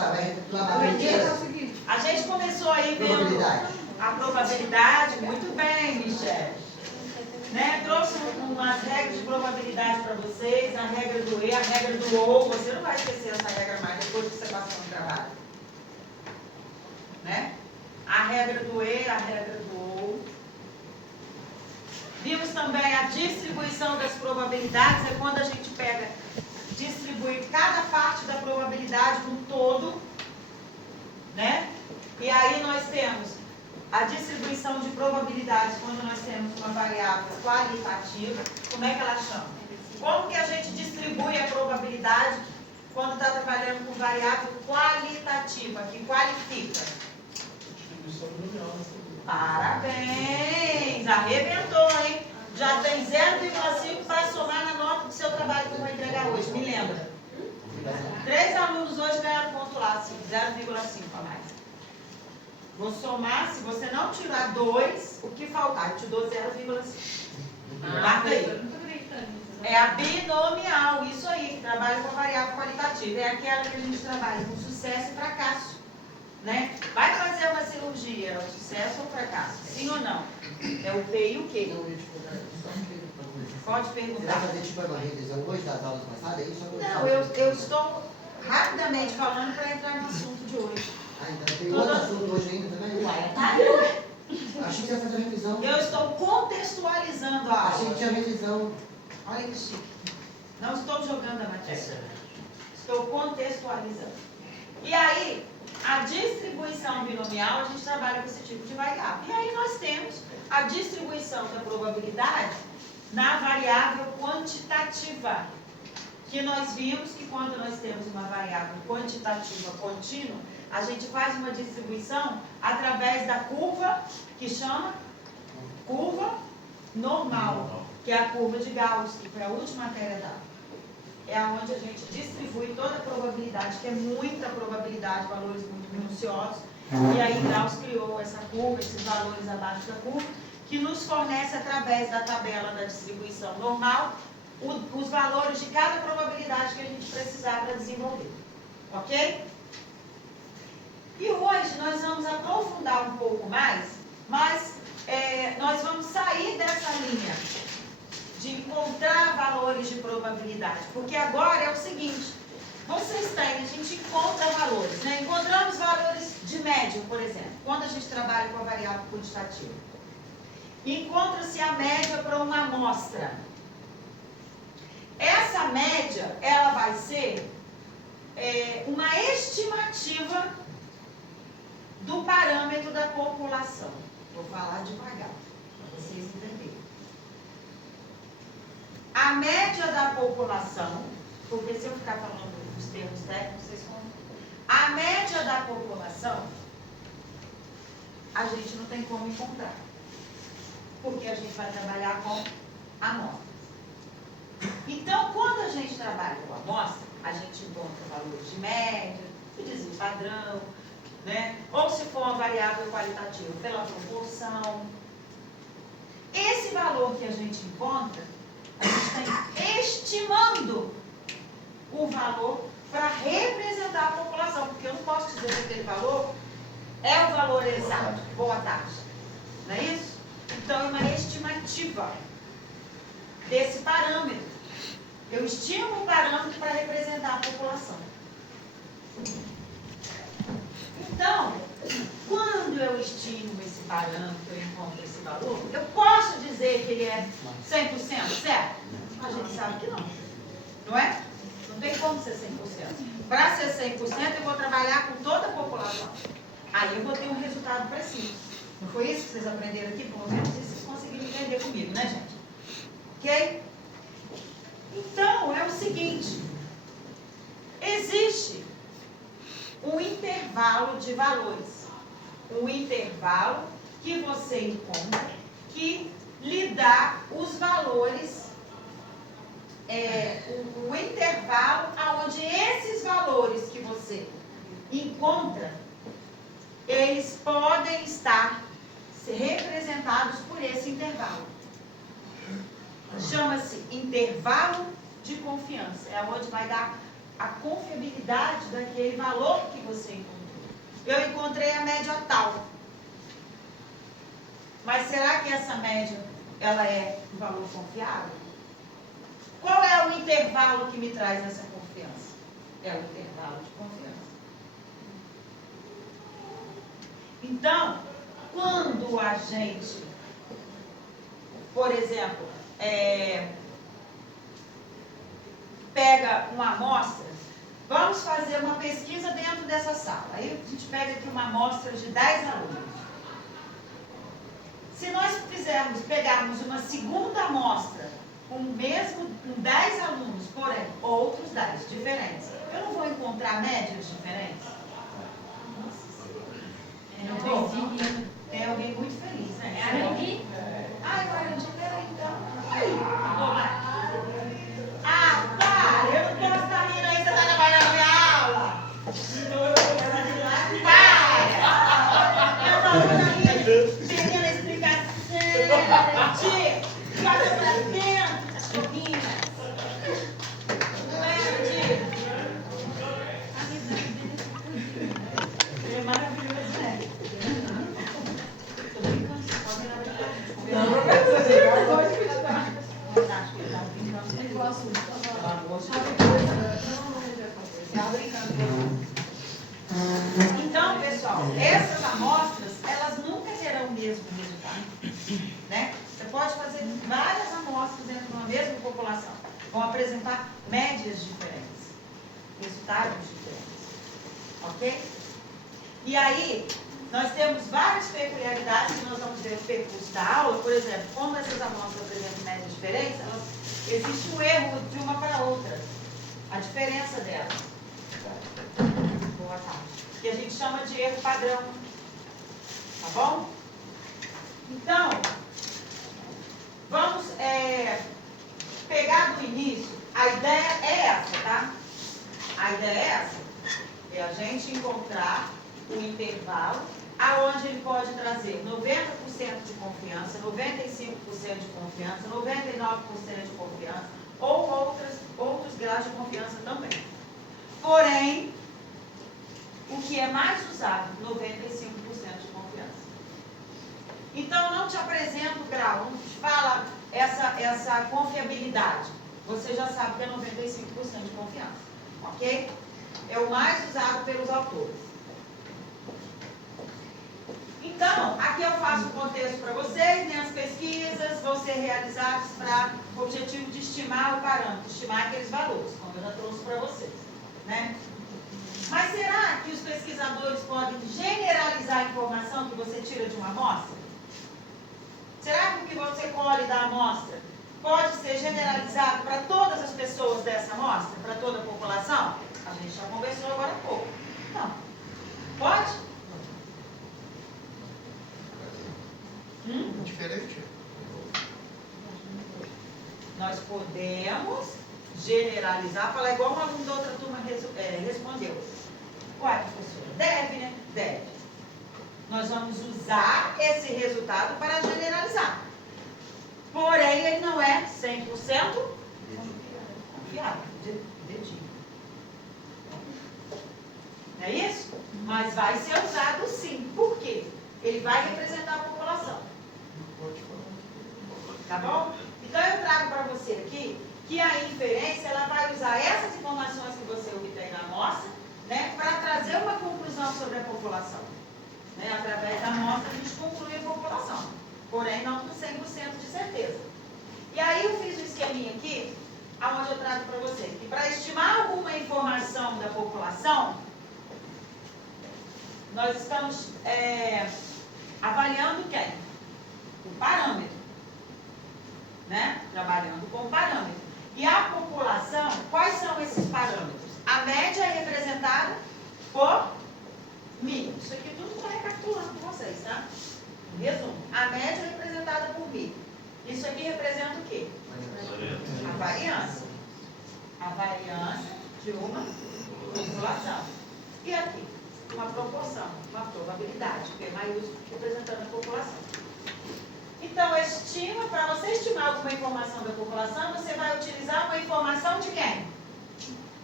começar, vai recapitular Porque a gente começou aí vendo a probabilidade, muito bem, Michele. Né? Trouxe umas regras de probabilidade para vocês, a regra do E, a regra do OU. Você não vai esquecer essa regra mais depois que você passou no trabalho. Né? A regra do E, a regra do OU. Vimos também a distribuição das probabilidades, é quando a gente pega, distribui cada parte da probabilidade no todo, né? E aí nós temos a distribuição de probabilidades quando nós temos uma variável qualitativa. Como é que ela chama? Como que a gente distribui a probabilidade quando está trabalhando com variável qualitativa, que qualifica? Distribuição binomial. Parabéns! Arrebentou, hein? Já tem 0,5 para somar na nota do seu trabalho que eu vou entregar hoje. Me lembra? 3 alunos hoje ganharam ponto lá, 0,5 a mais. Vou somar, se você não tirar 2, o que faltar? Eu te dou 0,5. Marca aí. É a binomial, isso aí, que trabalha com a variável qualitativa. É aquela que a gente trabalha com sucesso e fracasso. Né? Vai fazer uma cirurgia, é sucesso ou fracasso? Sim ou não? É o P e o Q. Pode perguntar. Você vai fazer tipo uma revisão hoje das aulas passadas? Não, eu estou rapidamente falando para entrar no assunto de hoje. Ah, então tem outro assunto hoje ainda também? Uai, tá aí, ué. Achei que você ia fazer revisão. Eu estou contextualizando a aula. Achei que tinha revisão. Olha que chique. Não estou jogando a matéria. Estou contextualizando. E aí, a distribuição binomial, a gente trabalha com esse tipo de variável. E aí nós temos a distribuição da probabilidade na variável quantitativa. Que nós vimos que quando nós temos uma variável quantitativa contínua, a gente faz uma distribuição através da curva, que chama curva normal, que é a curva de Gauss, que foi a última matéria dada. É onde a gente distribui toda a probabilidade, que é muita probabilidade, valores muito minuciosos. E aí Gauss criou essa curva, esses valores abaixo da curva, que nos fornece através da tabela da distribuição normal, os valores de cada probabilidade que a gente precisar para desenvolver. Ok? E hoje nós vamos aprofundar um pouco mais, mas nós vamos sair dessa linha de encontrar valores de probabilidade, porque agora é o seguinte, vocês têm, a gente encontra valores, né? Encontramos valores de média, por exemplo, quando a gente trabalha com a variável quantitativa. Encontra-se a média para uma amostra. Essa média, ela vai ser uma estimativa do parâmetro da população. Vou falar devagar, para vocês entenderem. A média da população, porque se eu ficar falando os termos técnicos, vocês vão... A média da população, a gente não tem como encontrar. Porque a gente vai trabalhar com amostras. Então, quando a gente trabalha com amostra, a gente encontra valores de média, de desvio padrão, né? Ou se for uma variável qualitativa, pela proporção. Esse valor que a gente encontra, a gente está estimando o valor para representar a população, porque eu não posso dizer que aquele valor é o valor exato. Boa tarde. Não é isso? Então, é uma estimativa desse parâmetro. Eu estimo um parâmetro para representar a população. Então, quando eu estimo esse parâmetro, eu encontro esse valor, eu posso dizer que ele é 100%, certo? A gente sabe que não. Não é? Não tem como ser 100%. Para ser 100%, eu vou trabalhar com toda a população. Aí eu vou ter um resultado preciso. Não foi isso que vocês aprenderam aqui? Pelo menos isso vocês conseguiram entender comigo, né, gente? Ok? Então, é o seguinte. Existe um intervalo de valores. Um intervalo que você encontra que lhe dá os valores, o intervalo onde esses valores que você encontra, eles podem estar representados por esse intervalo. Chama-se intervalo de confiança. É onde vai dar a confiabilidade daquele valor que você encontrou. Eu encontrei a média tal. Mas será que essa média, ela é um valor confiável? Qual é o intervalo que me traz essa confiança? É o intervalo de confiança. Então, quando a gente, por exemplo, pega uma amostra, vamos fazer uma pesquisa dentro dessa sala. Aí a gente pega aqui uma amostra de 10 alunos. Se nós pegarmos uma segunda amostra com 10 alunos, porém outros 10 diferentes, eu não vou encontrar médias diferentes? Tem alguém muito feliz, né? É Arandi? Ai, o Arandi, peraí, então. Ah, para! Eu não posso estar rindo aí, você está trabalhando na minha aula. Para! Eu não vou estar rindo. Pequena explicação. Tia, joga pra dentro, as meninas. Não é, Arandi? É maravilhoso, né? Tô brincando, você pode virar brincadeira. Não, professor, Pode continuar. Acho que ele tá brincando. Então, pessoal, essas amostras, elas nunca terão o mesmo resultado, né? Você pode fazer várias amostras dentro de uma mesma população, vão apresentar médias diferentes, resultados diferentes, ok? E aí, nós temos várias peculiaridades que nós vamos ver no percurso da aula. Por exemplo, como essas amostras apresentam médias diferentes, existe um erro de uma para outra, a diferença delas. Boa tarde. Que a gente chama de erro padrão. Tá bom? Então, vamos pegar do início. A ideia é essa, tá? A ideia é essa. É a gente encontrar um intervalo aonde ele pode trazer 90% de confiança, 95% de confiança, 99% de confiança ou outros graus de confiança também. Porém, o que é mais usado? 95% de confiança. Então, não te apresento o grau, não te fala essa confiabilidade. Você já sabe que é 95% de confiança, ok? É o mais usado pelos autores. Então, aqui eu faço o contexto para vocês, né? As pesquisas vão ser realizadas para o objetivo de estimar o parâmetro, estimar aqueles valores, como eu já trouxe para vocês, né? Mas será que os pesquisadores podem generalizar a informação que você tira de uma amostra? Será que o que você colhe da amostra pode ser generalizado para todas as pessoas dessa amostra, para toda a população? A gente já conversou agora há pouco. Não. Pode? Diferente. Nós podemos generalizar, falar igual um aluno da outra turma respondeu. Uai, professora, deve, né? Deve. Nós vamos usar esse resultado para generalizar. Porém, ele não é 100% confiável. Dedinho. Não é isso? Mas vai ser usado sim. Por quê? Ele vai representar a população. Tá bom? Então, eu trago para você aqui que a inferência, ela vai usar essas informações que você obtém na amostra, né, para trazer uma conclusão sobre a população. Né? Através da amostra, a gente conclui a população. Porém, não com 100% de certeza. E aí, eu fiz um esqueminha aqui, onde eu trago para você que para estimar alguma informação da população, nós estamos avaliando quem? O parâmetro. Né? Trabalhando com parâmetro. E a população, quais são esses parâmetros? A média é representada por Mi. Isso aqui tudo está recapitulando com vocês, tá? Em resumo, a média é representada por Mi. Isso aqui representa o quê? A variância. A variância de uma população. E aqui? Uma proporção, uma probabilidade, P maiúsculo, representando a população. Então, estima, para você estimar alguma informação da população, você vai utilizar uma informação de quem?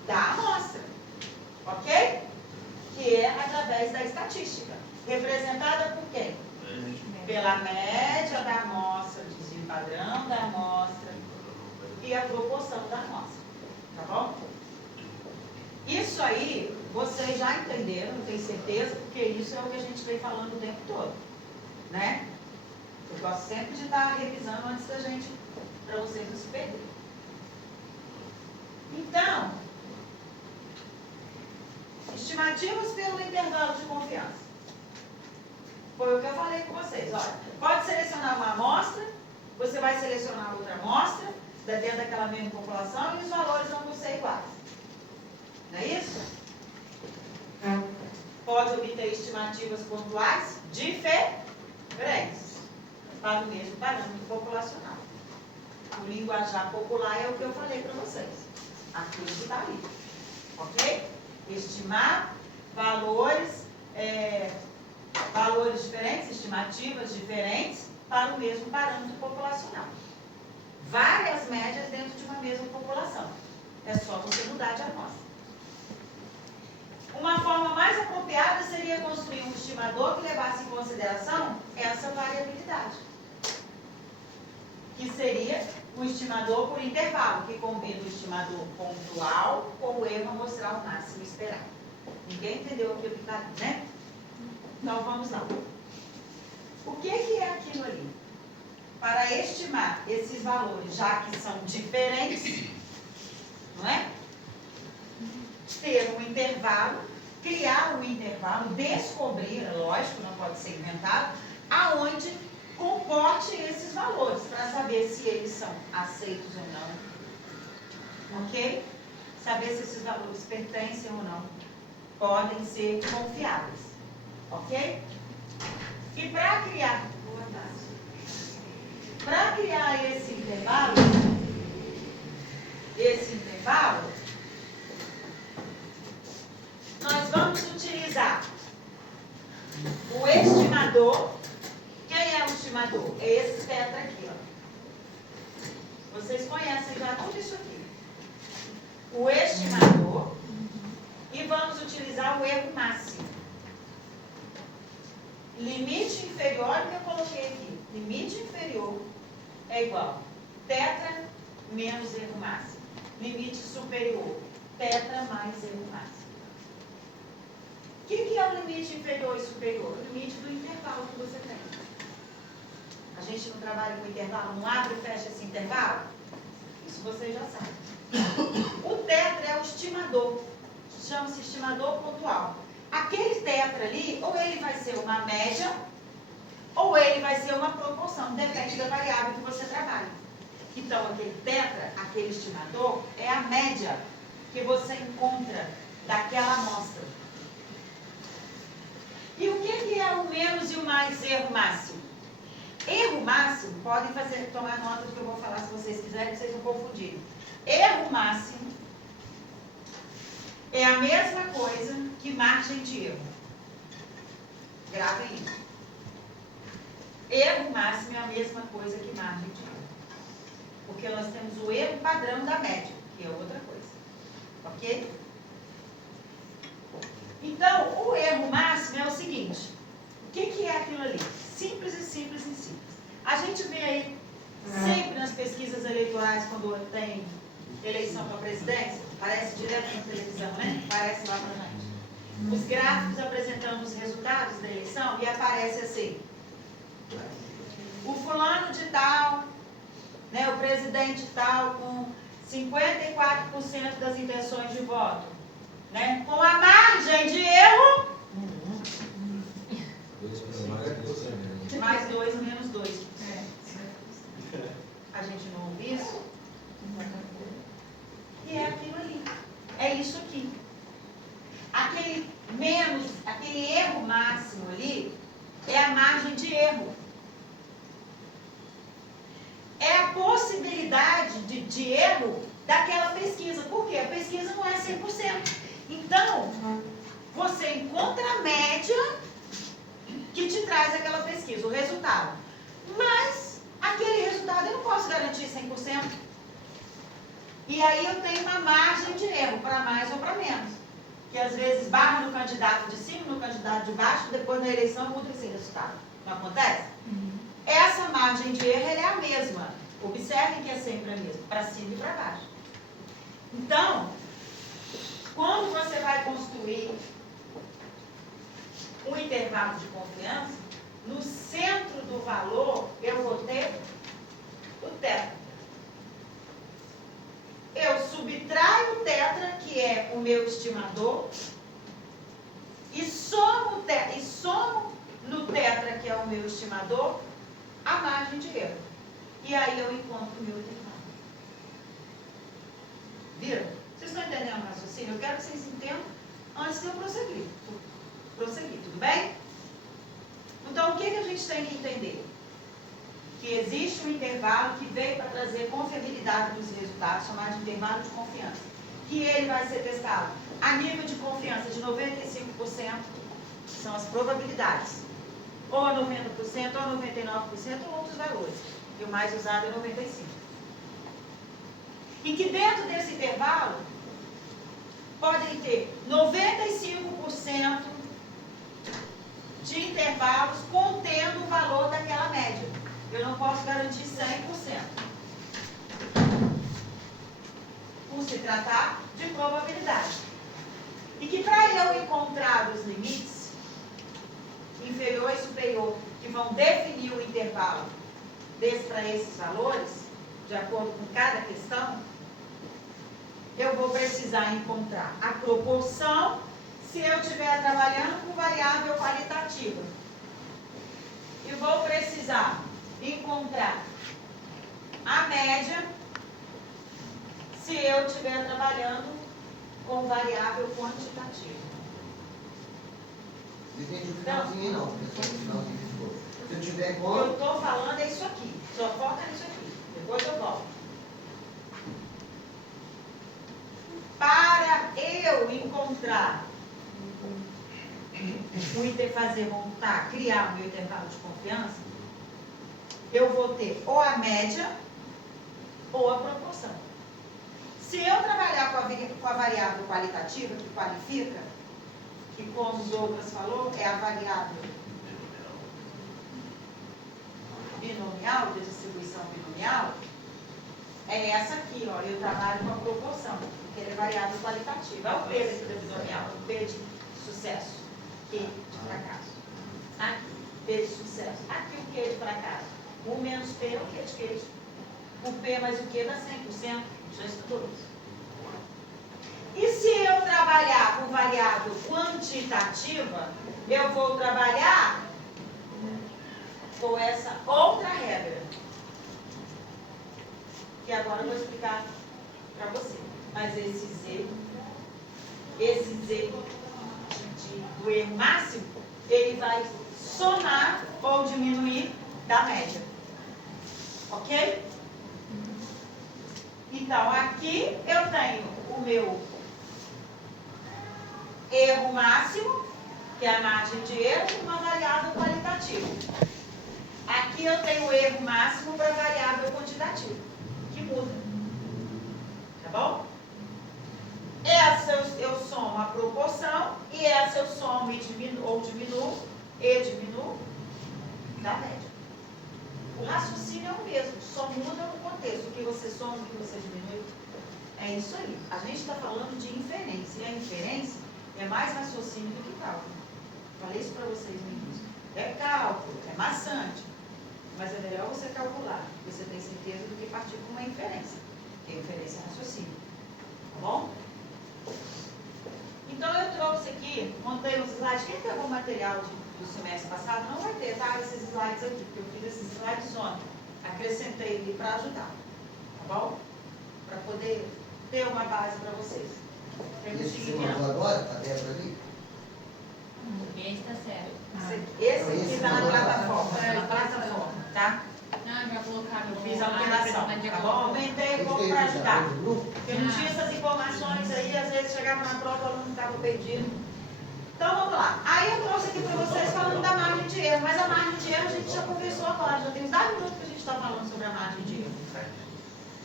da amostra, ok? Que é através da estatística, representada por quem? Pela média da amostra, o desvio padrão da amostra e a proporção da amostra, tá bom? Isso aí, vocês já entenderam, tenho certeza, porque isso é o que a gente vem falando o tempo todo, né? Eu gosto sempre de estar revisando antes da gente, para vocês não se perderem. Então, estimativas pelo intervalo de confiança. Foi o que eu falei com vocês. Olha, pode selecionar uma amostra, você vai selecionar outra amostra, dentro daquela mesma população, e os valores vão ser iguais. Não é isso? Pode obter estimativas pontuais diferentes para o mesmo parâmetro populacional. O linguajar popular é o que eu falei para vocês. Aquilo que está ali. Ok? Estimar valores diferentes, estimativas diferentes para o mesmo parâmetro populacional. Várias médias dentro de uma mesma população. É só você mudar de amostra. Uma forma mais apropriada seria construir um estimador que levasse em consideração essa variabilidade. Que seria um estimador por intervalo, que combina o estimador pontual com o erro amostral máximo esperado. Ninguém entendeu aquilo que está ali, né? Então vamos lá. O que é aquilo ali? Para estimar esses valores, já que são diferentes, não é? Ter um intervalo, criar um intervalo, descobrir, lógico, não pode ser inventado, aonde comporte esses valores, para saber se eles são aceitos ou não. Ok? Saber se esses valores pertencem ou não. Podem ser confiáveis. Ok? E para criar esse intervalo, nós vamos utilizar o estimador. Quem é o estimador? É esse tetra aqui, ó. Vocês conhecem já tudo isso aqui. O estimador. E vamos utilizar o erro máximo. Limite inferior, que eu coloquei aqui. Limite inferior é igual tetra menos erro máximo. Limite superior, tetra mais erro máximo. O que é o limite inferior e superior? O limite do intervalo que você tem. A gente não trabalha com intervalo, não abre e fecha esse intervalo? Isso vocês já sabem. O tetra é o estimador. Chama-se estimador pontual. Aquele tetra ali, ou ele vai ser uma média, ou ele vai ser uma proporção, depende da variável que você trabalha. Então, aquele tetra, aquele estimador, é a média que você encontra daquela amostra. E o que é o menos e o mais erro máximo? Erro máximo, podem tomar nota do que eu vou falar se vocês quiserem, vocês não confundirem. Erro máximo é a mesma coisa que margem de erro. Gravem isso. Erro máximo é a mesma coisa que margem de erro. Porque nós temos o erro padrão da média, que é outra coisa. Ok? Então, o erro máximo é o seguinte. O que é aquilo ali? Simples e simples e simples. A gente vê aí, sempre nas pesquisas eleitorais, quando tem eleição para a presidência, aparece direto na televisão, né? Aparece lá para gente. Os gráficos apresentando os resultados da eleição e aparece assim. O fulano de tal, né, o presidente tal, com 54% das intenções de voto, né? Com a margem de erro, mais 2 menos 2. A gente não ouve isso? E é aquilo ali. É isso aqui. Aquele erro máximo ali é a margem de erro. É a possibilidade de erro daquela pesquisa. Por quê? A pesquisa não é 100%. Então, você encontra a média que te traz aquela pesquisa, o resultado. Mas, aquele resultado eu não posso garantir 100%. E aí eu tenho uma margem de erro, para mais ou para menos. Que às vezes barra no candidato de cima, no candidato de baixo, depois na eleição muda esse resultado. Não acontece? Essa margem de erro ela é a mesma. Observem que é sempre a mesma, para cima e para baixo. Então, quando você vai construir um intervalo de confiança, no centro do valor eu vou ter o tetra. Eu subtraio o tetra, que é o meu estimador, e somo no tetra, que é o meu estimador, a margem de erro. E aí eu encontro o meu intervalo. Viram? Vocês estão entendendo o raciocínio? Eu quero que vocês entendam antes de eu prosseguir. Tudo bem? Então, o que a gente tem que entender? Que existe um intervalo que veio para trazer confiabilidade dos resultados, chamado de intervalo de confiança. Que ele vai ser testado a nível de confiança de 95%, que são as probabilidades. Ou a 90%, ou a 99%, ou outros valores. E o mais usado é 95%. E que dentro desse intervalo, podem ter 95% de intervalos contendo o valor daquela média. Eu não posso garantir 100%. Por se tratar de probabilidade. E que para eu encontrar os limites, inferior e superior, que vão definir o intervalo para esses valores, de acordo com cada questão, eu vou precisar encontrar a proporção se eu estiver trabalhando com variável qualitativa. E vou precisar encontrar a média se eu estiver trabalhando com variável quantitativa. Não entendi o finalzinho não, pessoal, o finalzinho ficou. Se eu tiver O que com... eu estou falando é isso aqui. Só foca nisso aqui. Depois eu volto. Para eu encontrar criar o meu intervalo de confiança, eu vou ter ou a média ou a proporção. Se eu trabalhar com a variável qualitativa, que qualifica, que como o Douglas falou, é a variável binomial, de distribuição binomial, é essa aqui, ó, eu trabalho com a proporção, porque ela é variável qualitativa. Olha o P da binomial, o P de sucesso, Q de fracasso. Aqui, P de sucesso. Aqui o Q de fracasso. 1 menos P é o Q de queijo. O P mais o Q dá 100%. Já estudou isso. E se eu trabalhar com variável quantitativa, eu vou trabalhar com essa outra regra. Que agora eu vou explicar para você. Mas esse Z do erro máximo, ele vai somar ou diminuir da média. Ok? Então, aqui eu tenho o meu erro máximo, que é a margem de erro, uma variável qualitativa. Aqui eu tenho o erro máximo para variável quantitativa, que muda. Tá bom? Essa eu somo a proporção, e essa eu somo e diminuo da média. O raciocínio é o mesmo, só muda o contexto. O que você soma, o que você diminui. É isso aí. A gente está falando de inferência. E a inferência é mais raciocínio do que cálculo. Falei isso para vocês no início. É cálculo, é maçante. Mas é melhor você calcular, porque você tem certeza do que partir com uma inferência. Porque a inferência é raciocínio. Tá bom? Então eu trouxe aqui, montei uns slides. Quem pegou o material do semestre passado não vai ter, tá? Esses slides aqui, porque eu fiz esses slides ontem. Acrescentei ali para ajudar. Tá bom? Para poder ter uma base para vocês. Esse que você mandou agora, tá dentro ali? Esse tá certo. Esse aqui está na plataforma, tá? Não, já colocaram. Eu fiz a alteração, tá bom? Aumentei um pouco para ajudar. Porque não tinha essas informações aí, às vezes chegava na prova, o aluno estava perdido. Então vamos lá. Aí eu trouxe aqui para vocês falando da margem de erro, mas a margem de erro a gente já conversou agora, já tem uns 10 minutos que a gente está falando sobre a margem de erro.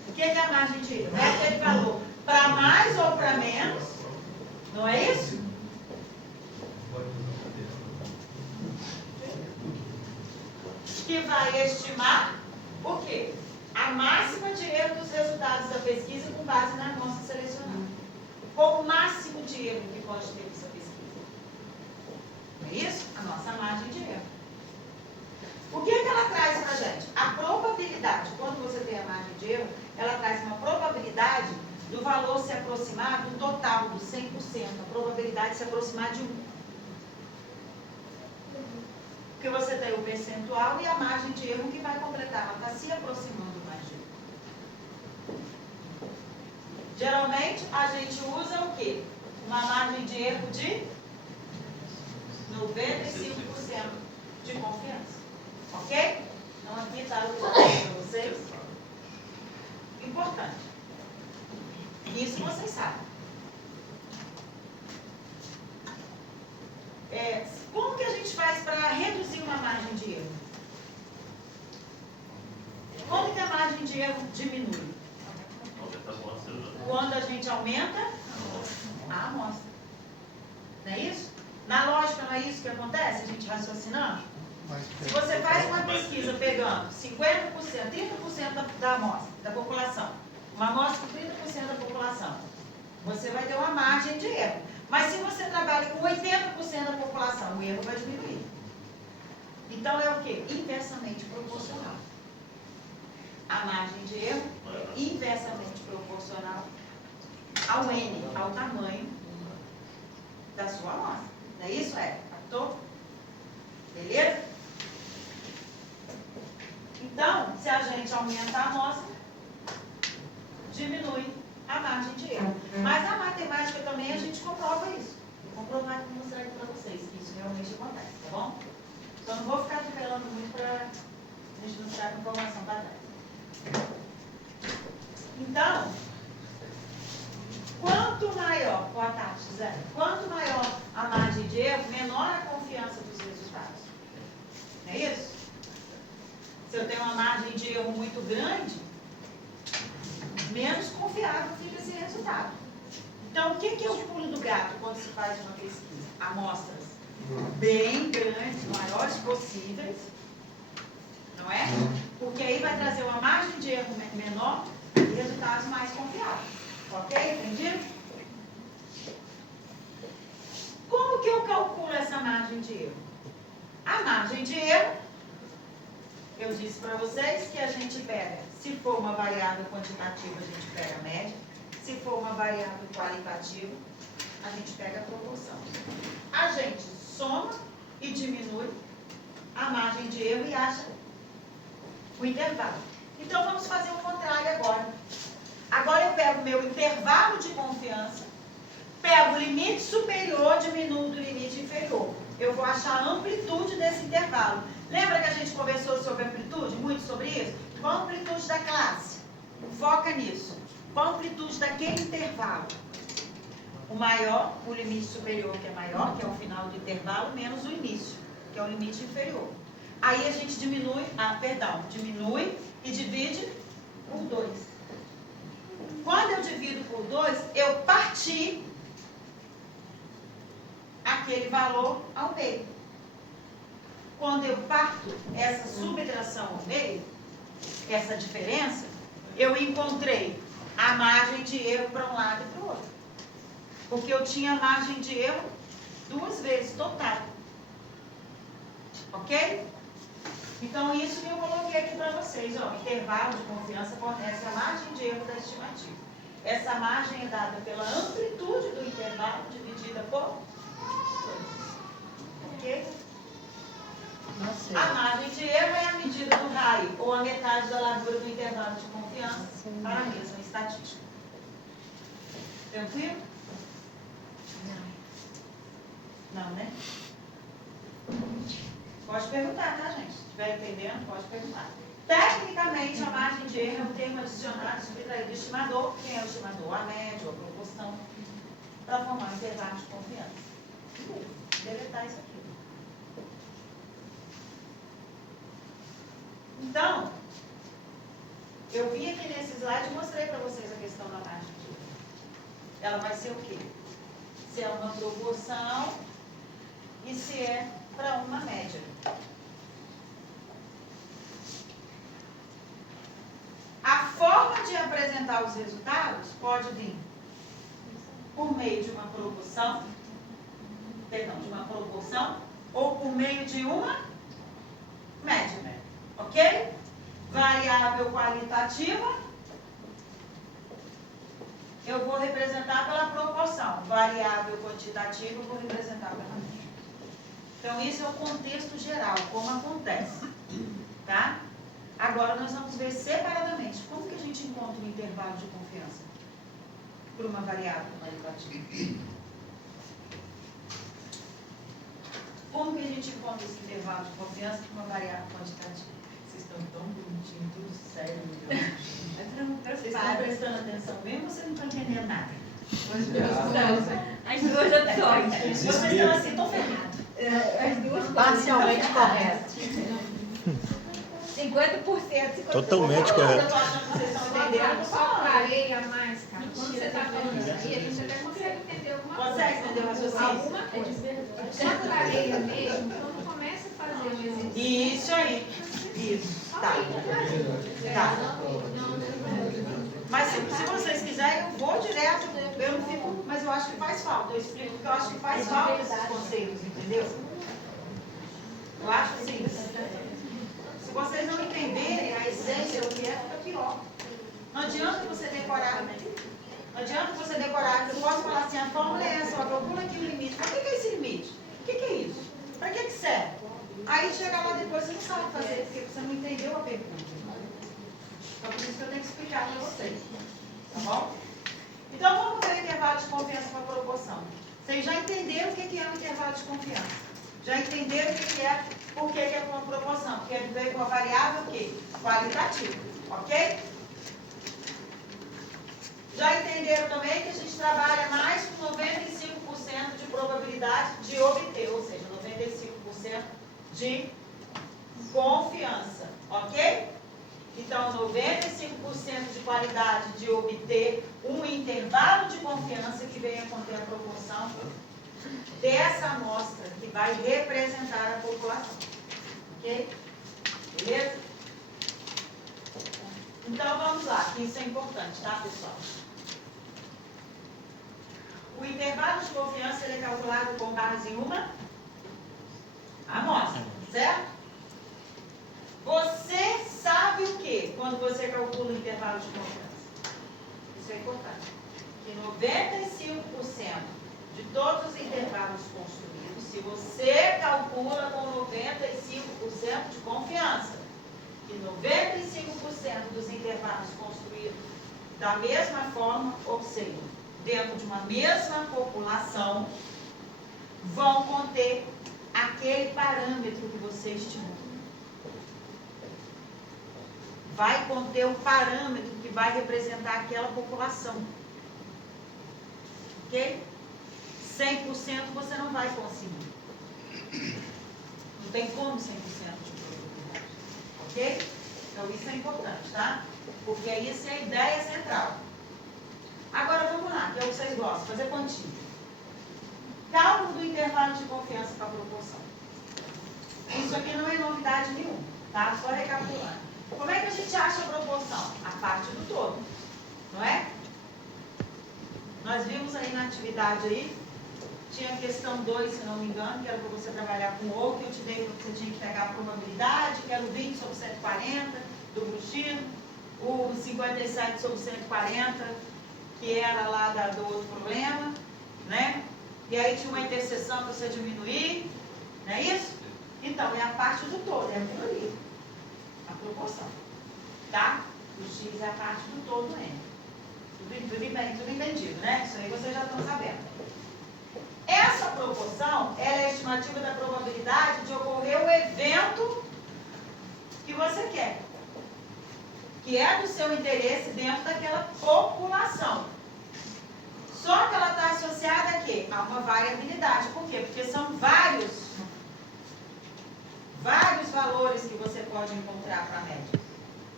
O que é a margem de erro? É aquele valor para mais ou para menos, não é isso? Que vai estimar o quê? A máxima de erro dos resultados da pesquisa com base na amostra selecionada. Qual o máximo de erro que pode ter essa pesquisa? É isso? A nossa margem de erro. O que é que ela traz para a gente? A probabilidade. Quando você tem a margem de erro, ela traz uma probabilidade do valor se aproximar do total, do 100%. A probabilidade de se aproximar de 1. Porque você tem o percentual e a margem de erro que vai completar. Ela está se aproximando mais de 1. Geralmente, a gente usa o quê? Uma margem de erro de 95% de confiança. Ok? Então, aqui está o que eu falei para vocês. Importante. Isso vocês sabem. Como que a gente faz para reduzir uma margem de erro? Como que a margem de erro diminui? Quando a gente aumenta a amostra. Não é isso? Na lógica, não é isso que acontece? A gente raciocinando? Se você faz uma pesquisa pegando 50%, 30% da amostra, da população, uma amostra com 30% da população, você vai ter uma margem de erro. Mas se você trabalha com 80% da população, o erro vai diminuir. Então é o quê? Inversamente proporcional. A margem de erro é inversamente proporcional ao N, ao tamanho da sua amostra. Não é isso, Captou? Beleza? Então, se a gente aumenta a amostra, diminui a margem de erro. Mas na matemática também a gente comprova isso. Vou comprovar e vou mostrar aqui para vocês que isso realmente acontece, tá bom? Então não vou ficar revelando muito para a gente não ficar com informação para trás. Então, quanto maior, boa tarde, Zé, quanto maior a margem de erro, menor a confiança dos resultados. Não é isso? Se eu tenho uma margem de erro muito grande, menos confiável fica esse resultado. Então, o que é o pulo do gato quando se faz uma pesquisa? Amostras bem grandes, maiores possíveis, não é? Porque aí vai trazer uma margem de erro menor e resultados mais confiáveis. Ok? Entendido? Como que eu calculo essa margem de erro? A margem de erro, eu disse para vocês que a gente pega, se for uma variável quantitativa, a gente pega a média. Se for uma variável qualitativa, a gente pega a proporção. A gente soma e diminui a margem de erro e acha o intervalo. Então, vamos fazer o contrário agora. Agora eu pego o meu intervalo de confiança, pego o limite superior, diminuo do limite inferior. Eu vou achar a amplitude desse intervalo. Lembra que a gente conversou sobre amplitude? Muito sobre isso? Qual a amplitude da classe? Foca nisso. Qual a amplitude daquele intervalo? O maior, o limite superior, que é maior, que é o final do intervalo, menos o início, que é o limite inferior. Aí a gente diminui e divide por 2. Quando eu divido por 2, eu parti aquele valor ao meio. Quando eu parto essa subtração ao meio, essa diferença, eu encontrei a margem de erro para um lado e para o outro. Porque eu tinha margem de erro 2 vezes total. Ok? Então, isso que eu coloquei aqui para vocês. Ó, intervalo de confiança fornece a margem de erro da estimativa. Essa margem é dada pela amplitude do intervalo dividida por 2. Ok? A margem de erro é a medida do raio, ou a metade da largura do intervalo de confiança, para a mesma estatística. Tranquilo? Não, né? Pode perguntar, tá, gente? Se estiver entendendo, pode perguntar. Tecnicamente, a margem de erro é um termo adicionado subtraído do estimador. Quem é o estimador? A média, ou a proporção, para formar um intervalo de confiança. Deletar isso aqui. Então, Eu vim aqui nesse slide e mostrei para vocês a questão da margem de erro. Ela vai ser o quê? Se é uma proporção e se é para uma média. A forma de apresentar os resultados pode vir por meio de uma proporção, ou por meio de uma média, ok? Variável qualitativa, eu vou representar pela proporção. Variável quantitativa, eu vou representar pela média. Então, isso é o contexto geral, como acontece, tá? Agora, nós vamos ver separadamente como que a gente encontra um intervalo de confiança por uma variável qualitativa. Como que a gente encontra esse intervalo de confiança por uma variável quantitativa? Vocês estão tão bonitinhos, tudo sério, vocês estão prestando atenção mesmo ou vocês não estão entendendo nada? As duas opções. Vocês estão assim, estão ferrados. As duas Parcialmente correto. 50%. Totalmente correto. Eu estou achando que vocês estão entendendo. Só clareia mais, cara. Quando você está falando isso aí, a gente até consegue entender alguma coisa. Consegue entender o raciocínio? Alguma coisa. Só clareia mesmo quando começa a fazer o exercício. Isso aí. Isso. Tá. Tá. Mas se vocês quiserem, eu vou direto. Eu não fico, mas eu acho que faz falta. Eu explico porque eu acho que faz falta esses conceitos, entendeu? Eu acho assim. Se vocês não entenderem a essência do que é, fica pior. Não adianta você decorar. Não adianta você decorar. Eu posso falar assim, a fórmula é essa, ó, calcula aqui o limite. Mas o que é esse limite? O que é isso? Para que serve? Aí chega lá depois, você não sabe fazer, porque você não entendeu a pergunta. Então por isso que eu tenho que explicar para vocês. Tá bom? Então vamos ver o intervalo de confiança com a proporção. Vocês já entenderam o que é um intervalo de confiança? Já entenderam o que é, por que é uma proporção? Porque veio com a variável o quê? Qualitativa. Ok? Já entenderam também que a gente trabalha mais com 95% de probabilidade de obter, ou seja, 95% de confiança, ok? Então, 95% de qualidade de obter um intervalo de confiança que venha conter a proporção dessa amostra que vai representar a população, ok? Beleza? Então, vamos lá, que isso é importante, tá, pessoal? O intervalo de confiança ele é calculado com base em uma amostra, certo? Você sabe o que quando você calcula o intervalo de confiança? Isso é importante. Que 95% de todos os intervalos construídos, se você calcula com 95% de confiança, que 95% dos intervalos construídos da mesma forma, ou seja, dentro de uma mesma população, vão conter aquele parâmetro que você estimou. Vai conter o parâmetro que vai representar aquela população. Ok? 100% você não vai conseguir. Não tem como 100% de probabilidade. Ok? Então isso é importante, tá? Porque isso é a ideia central. Agora vamos lá, que é o que vocês gostam, fazer continha. Cálculo do intervalo de confiança para a proporção. Isso aqui não é novidade nenhuma, tá? Só recapitulando. Como é que a gente acha a proporção? A parte do todo, não é? Nós vimos aí na atividade aí, tinha a questão 2, se não me engano, que era para você trabalhar com o que eu te dei, que você tinha que pegar a probabilidade, que era o 20 sobre 140 do Bruxino, o 57 sobre 140, que era lá do outro problema, né? E aí tinha uma interseção para você diminuir, não é isso? Então, é a parte do todo, é aquilo ali, a proporção, tá? O X é a parte do todo N. Tudo entendido, né? Isso aí vocês já estão sabendo. Essa proporção, ela é a estimativa da probabilidade de ocorrer o evento que você quer, que é do seu interesse dentro daquela população. Só que ela está associada a quê? A uma variabilidade. Por quê? Porque são vários valores que você pode encontrar para a média.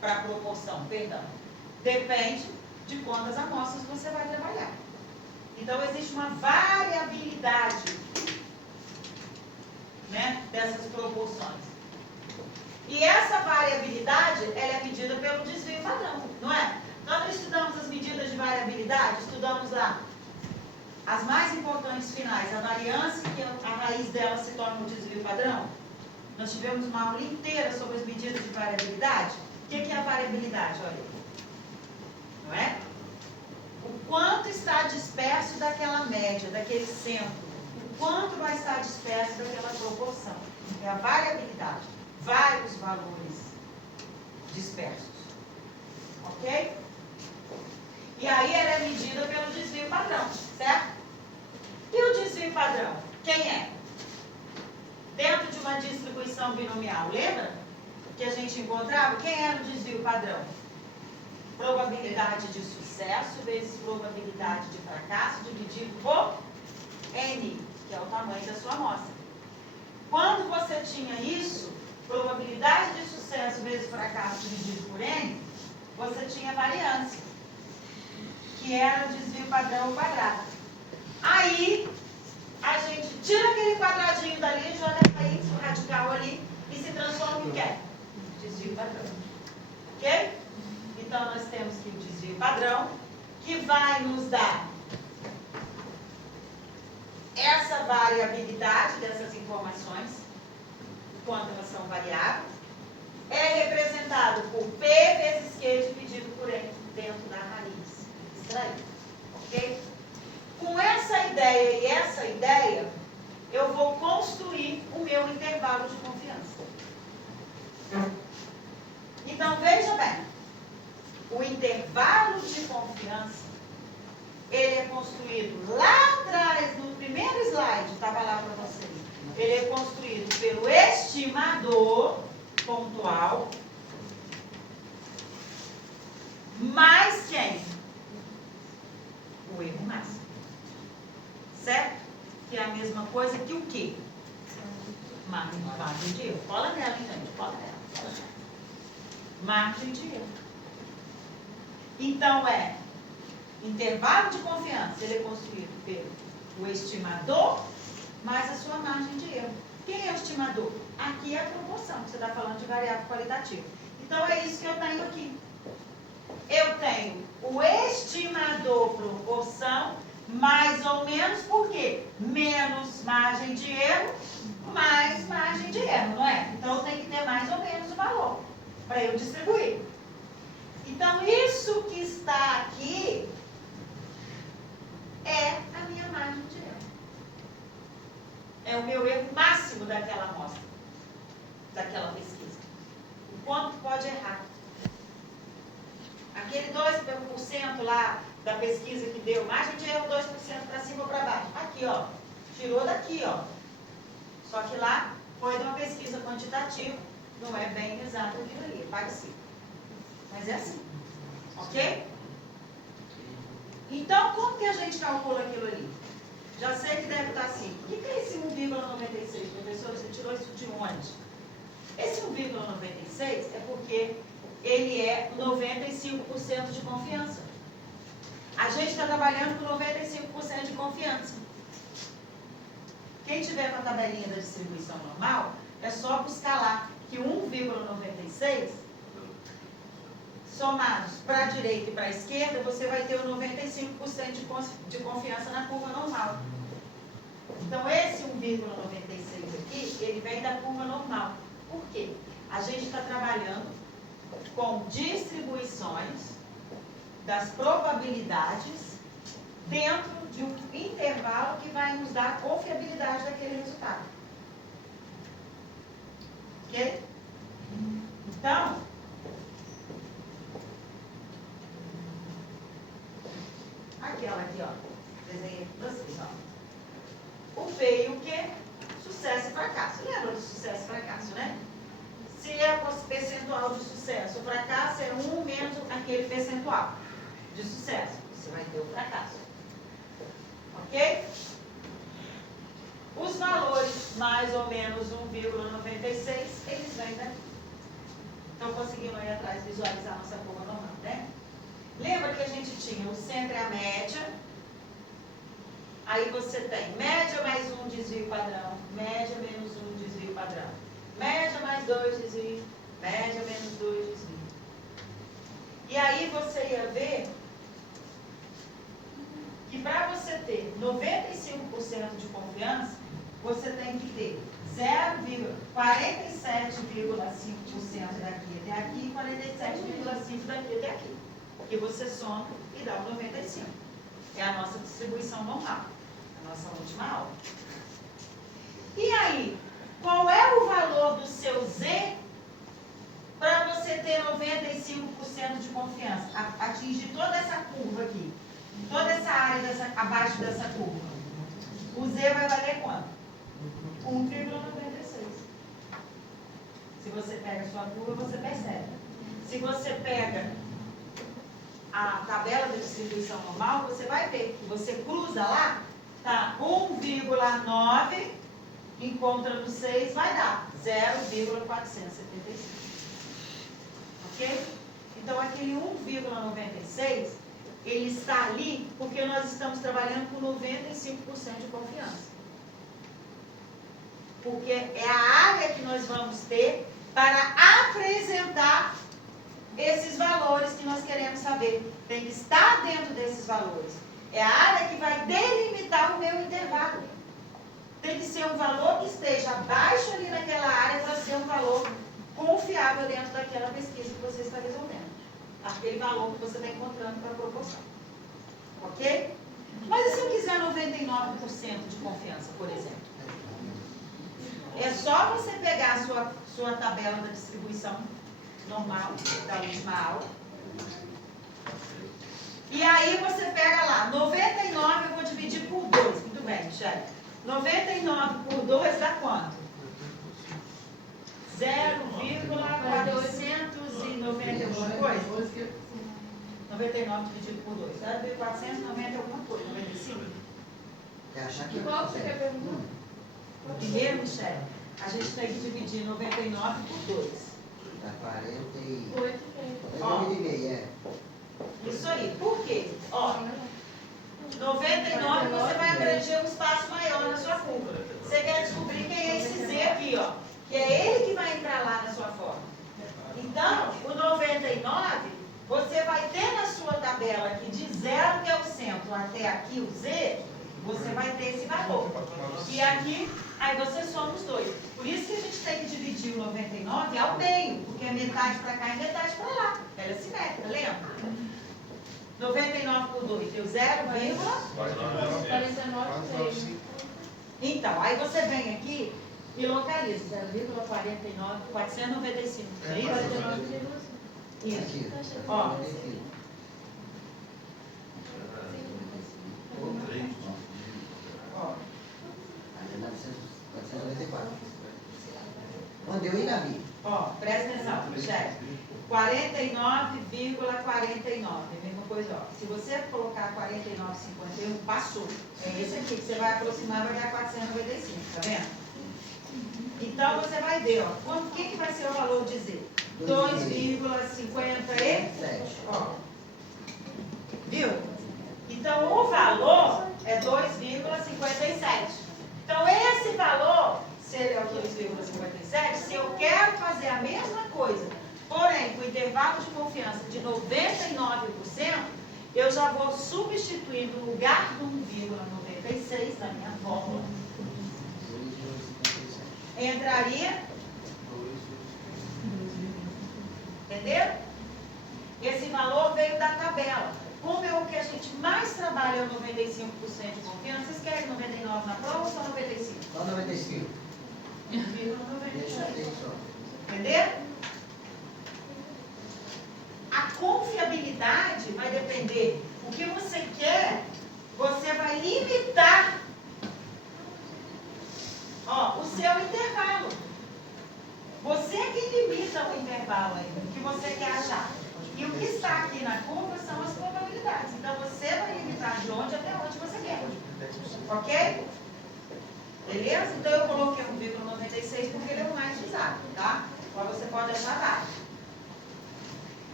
para a proporção, perdão. Depende de quantas amostras você vai trabalhar. Então, existe uma variabilidade, né, dessas proporções. E essa variabilidade, ela é medida pelo desvio padrão, não é? Nós não estudamos as medidas de variabilidade, estudamos lá as mais importantes finais, a variância, que a raiz dela se torna um desvio padrão. Nós tivemos uma aula inteira sobre as medidas de variabilidade. O que é a variabilidade? Olha aí. Não é? O quanto está disperso daquela média, daquele centro. O quanto vai estar disperso daquela proporção. É a variabilidade. Vários valores dispersos. Ok? E aí ela é medida pelo desvio padrão, certo? E o desvio padrão? Quem é? Dentro de uma distribuição binomial, lembra? Que a gente encontrava? Quem era o desvio padrão? Probabilidade de sucesso vezes probabilidade de fracasso dividido por N, que é o tamanho da sua amostra. Quando você tinha isso, probabilidade de sucesso vezes fracasso dividido por N, você tinha variância, que era o desvio padrão ao quadrado. Aí, a gente tira aquele quadradinho dali, joga aí, o radical ali, e se transforma em quê? Desvio padrão. Ok? Então, nós temos que o desvio padrão, que vai nos dar essa variabilidade dessas informações, quanto elas são variáveis, é representado por P vezes Q dividido por N dentro da raiz extraída. Ok? Com essa ideia e essa ideia, eu vou construir o meu intervalo de confiança. Então, veja bem, o intervalo de confiança, ele é construído lá atrás, no primeiro slide, estava lá para vocês. Ele é construído pelo estimador pontual, mais quem? O erro máximo. Certo? Que é a mesma coisa que o quê? Margem de erro. Cola nela, hein, gente? Cola nela. Margem de erro. Então, é intervalo de confiança. Ele é construído pelo estimador mais a sua margem de erro. Quem é o estimador? Aqui é a proporção, que você está falando de variável qualitativa. Então, é isso que eu tenho aqui. Eu tenho o estimador proporção, mais ou menos, por quê? Menos margem de erro, mais margem de erro, não é? Então, eu tenho que ter mais ou menos o valor, para eu distribuir. Então, isso que está aqui é a minha margem de erro. É o meu erro máximo daquela amostra, daquela pesquisa. O quanto pode errar. Aquele 2% lá da pesquisa que deu, margem de erro 2% para cima ou para baixo. Aqui, ó. Tirou daqui, ó. Só que lá foi de uma pesquisa quantitativa, não é bem exato aquilo ali, é parecido. Mas é assim. Ok? Então, como que a gente calcula aquilo ali? Já sei que deve estar assim. O que é esse 1,96? Professor, você tirou isso de onde? Esse 1,96 é porque ele é 95% de confiança. A gente está trabalhando com 95% de confiança. Quem tiver com a tabelinha da distribuição normal, é só buscar lá que 1,96 somados para a direita e para a esquerda, você vai ter o 95% de confiança na curva normal. Então, esse 1,96 aqui, ele vem da curva normal. Por quê? A gente está trabalhando com distribuições das probabilidades dentro de um intervalo que vai nos dar a confiabilidade daquele resultado. Ok? Então, aquela aqui, ó, desenhei para vocês, ó. O P e o Q, sucesso e fracasso. Lembra do sucesso e fracasso, né? Se é o percentual de sucesso, o fracasso é 1 menos aquele percentual de sucesso. Você vai ter o fracasso. Ok? Os valores, mais ou menos 1,96, eles vêm daqui. Estão conseguindo aí atrás visualizar a nossa curva normal, né? Lembra que a gente tinha o centro e a média. Aí você tem média mais um desvio padrão, média menos um desvio padrão, média mais 2 desvio, média menos 2 desvio. E aí você ia ver que para você ter 95% de confiança, você tem que ter 47,5% daqui até aqui e 47,5% daqui até aqui. Que você soma e dá o 95. É a nossa distribuição normal, a nossa última aula. E aí, qual é o valor do seu Z para você ter 95% de confiança? Atingir toda essa curva aqui, toda essa área abaixo dessa curva. O Z vai valer quanto? 1,96. Se você pega a sua curva, você percebe. Se você pega a tabela da distribuição normal, você vai ver que você cruza lá, tá 1,9, encontra no 6, vai dar 0,475. Ok? Então, aquele 1,96, ele está ali porque nós estamos trabalhando com 95% de confiança. Porque é a área que nós vamos ter para apresentar esses valores que nós queremos saber. Tem que estar dentro desses valores. É a área que vai delimitar o meu intervalo. Tem que ser um valor que esteja abaixo ali naquela área para ser um valor confiável dentro daquela pesquisa que você está resolvendo. Aquele valor que você está encontrando para a proporção. Ok? Mas e se eu quiser 99% de confiança, por exemplo? É só você pegar a sua tabela da distribuição normal da última aula. E aí você pega lá, 99 eu vou dividir por 2. Muito bem, Michele. 99 por 2 dá quanto? 0,490 alguma coisa? 99 dividido por 2. 0,490 alguma coisa. 95? É achar que Qual que você quer perguntar? Primeiro, Michele, a gente tem que dividir 99 por 2. dá 48,5. 8,5. É. Isso aí. Por quê? Ó, 99 você vai abranger um espaço maior na sua curva. Você quer descobrir quem é esse Z aqui, ó. Que é ele que vai entrar lá na sua forma. Então, o 99, você vai ter na sua tabela aqui de 0, que é o centro, até aqui o Z, você vai ter esse valor. E aqui, aí você soma os dois. Por isso que a gente tem que dividir o 99 ao meio, porque é metade para cá e metade para lá. Ela é simétrica, lembra? 99 por 2 deu 49,6. Então, aí você vem aqui e localiza 0,49, 495. É isso? 49,5. Isso. Aqui, Ó. Ó. 494. Onde eu ir, Nabi? Ó, presta atenção, chefe. 49,49. Mesma coisa, ó. Se você colocar 49,51, passou. É esse aqui que você vai aproximar, vai dar 495, tá vendo? Então você vai ver, ó. O que vai ser o valor de Z? 2,57. Ó. Viu? Então o valor é 2,57. Então esse valor, se ele é o 2,57, se eu quero fazer a mesma coisa, porém com intervalo de confiança de 99%, eu já vou substituir no lugar do 1,96 da minha fórmula. Entraria, entendeu? Esse valor veio da tabela. Como é o que a gente mais trabalha é o 95% de confiança, vocês querem 99 na prova ou só 95? Só 95. Deixa aí só. Entendeu? A confiabilidade vai depender. O que você quer, você vai limitar, ó, o seu intervalo. Você é quem limita o intervalo aí, o que você quer achar. E o que está aqui na curva são as probabilidades. Então você vai limitar de onde até onde você quer. Ok? Beleza? Então eu coloquei 1,96 porque ele é o mais usado, tá? Mas você pode achar vários.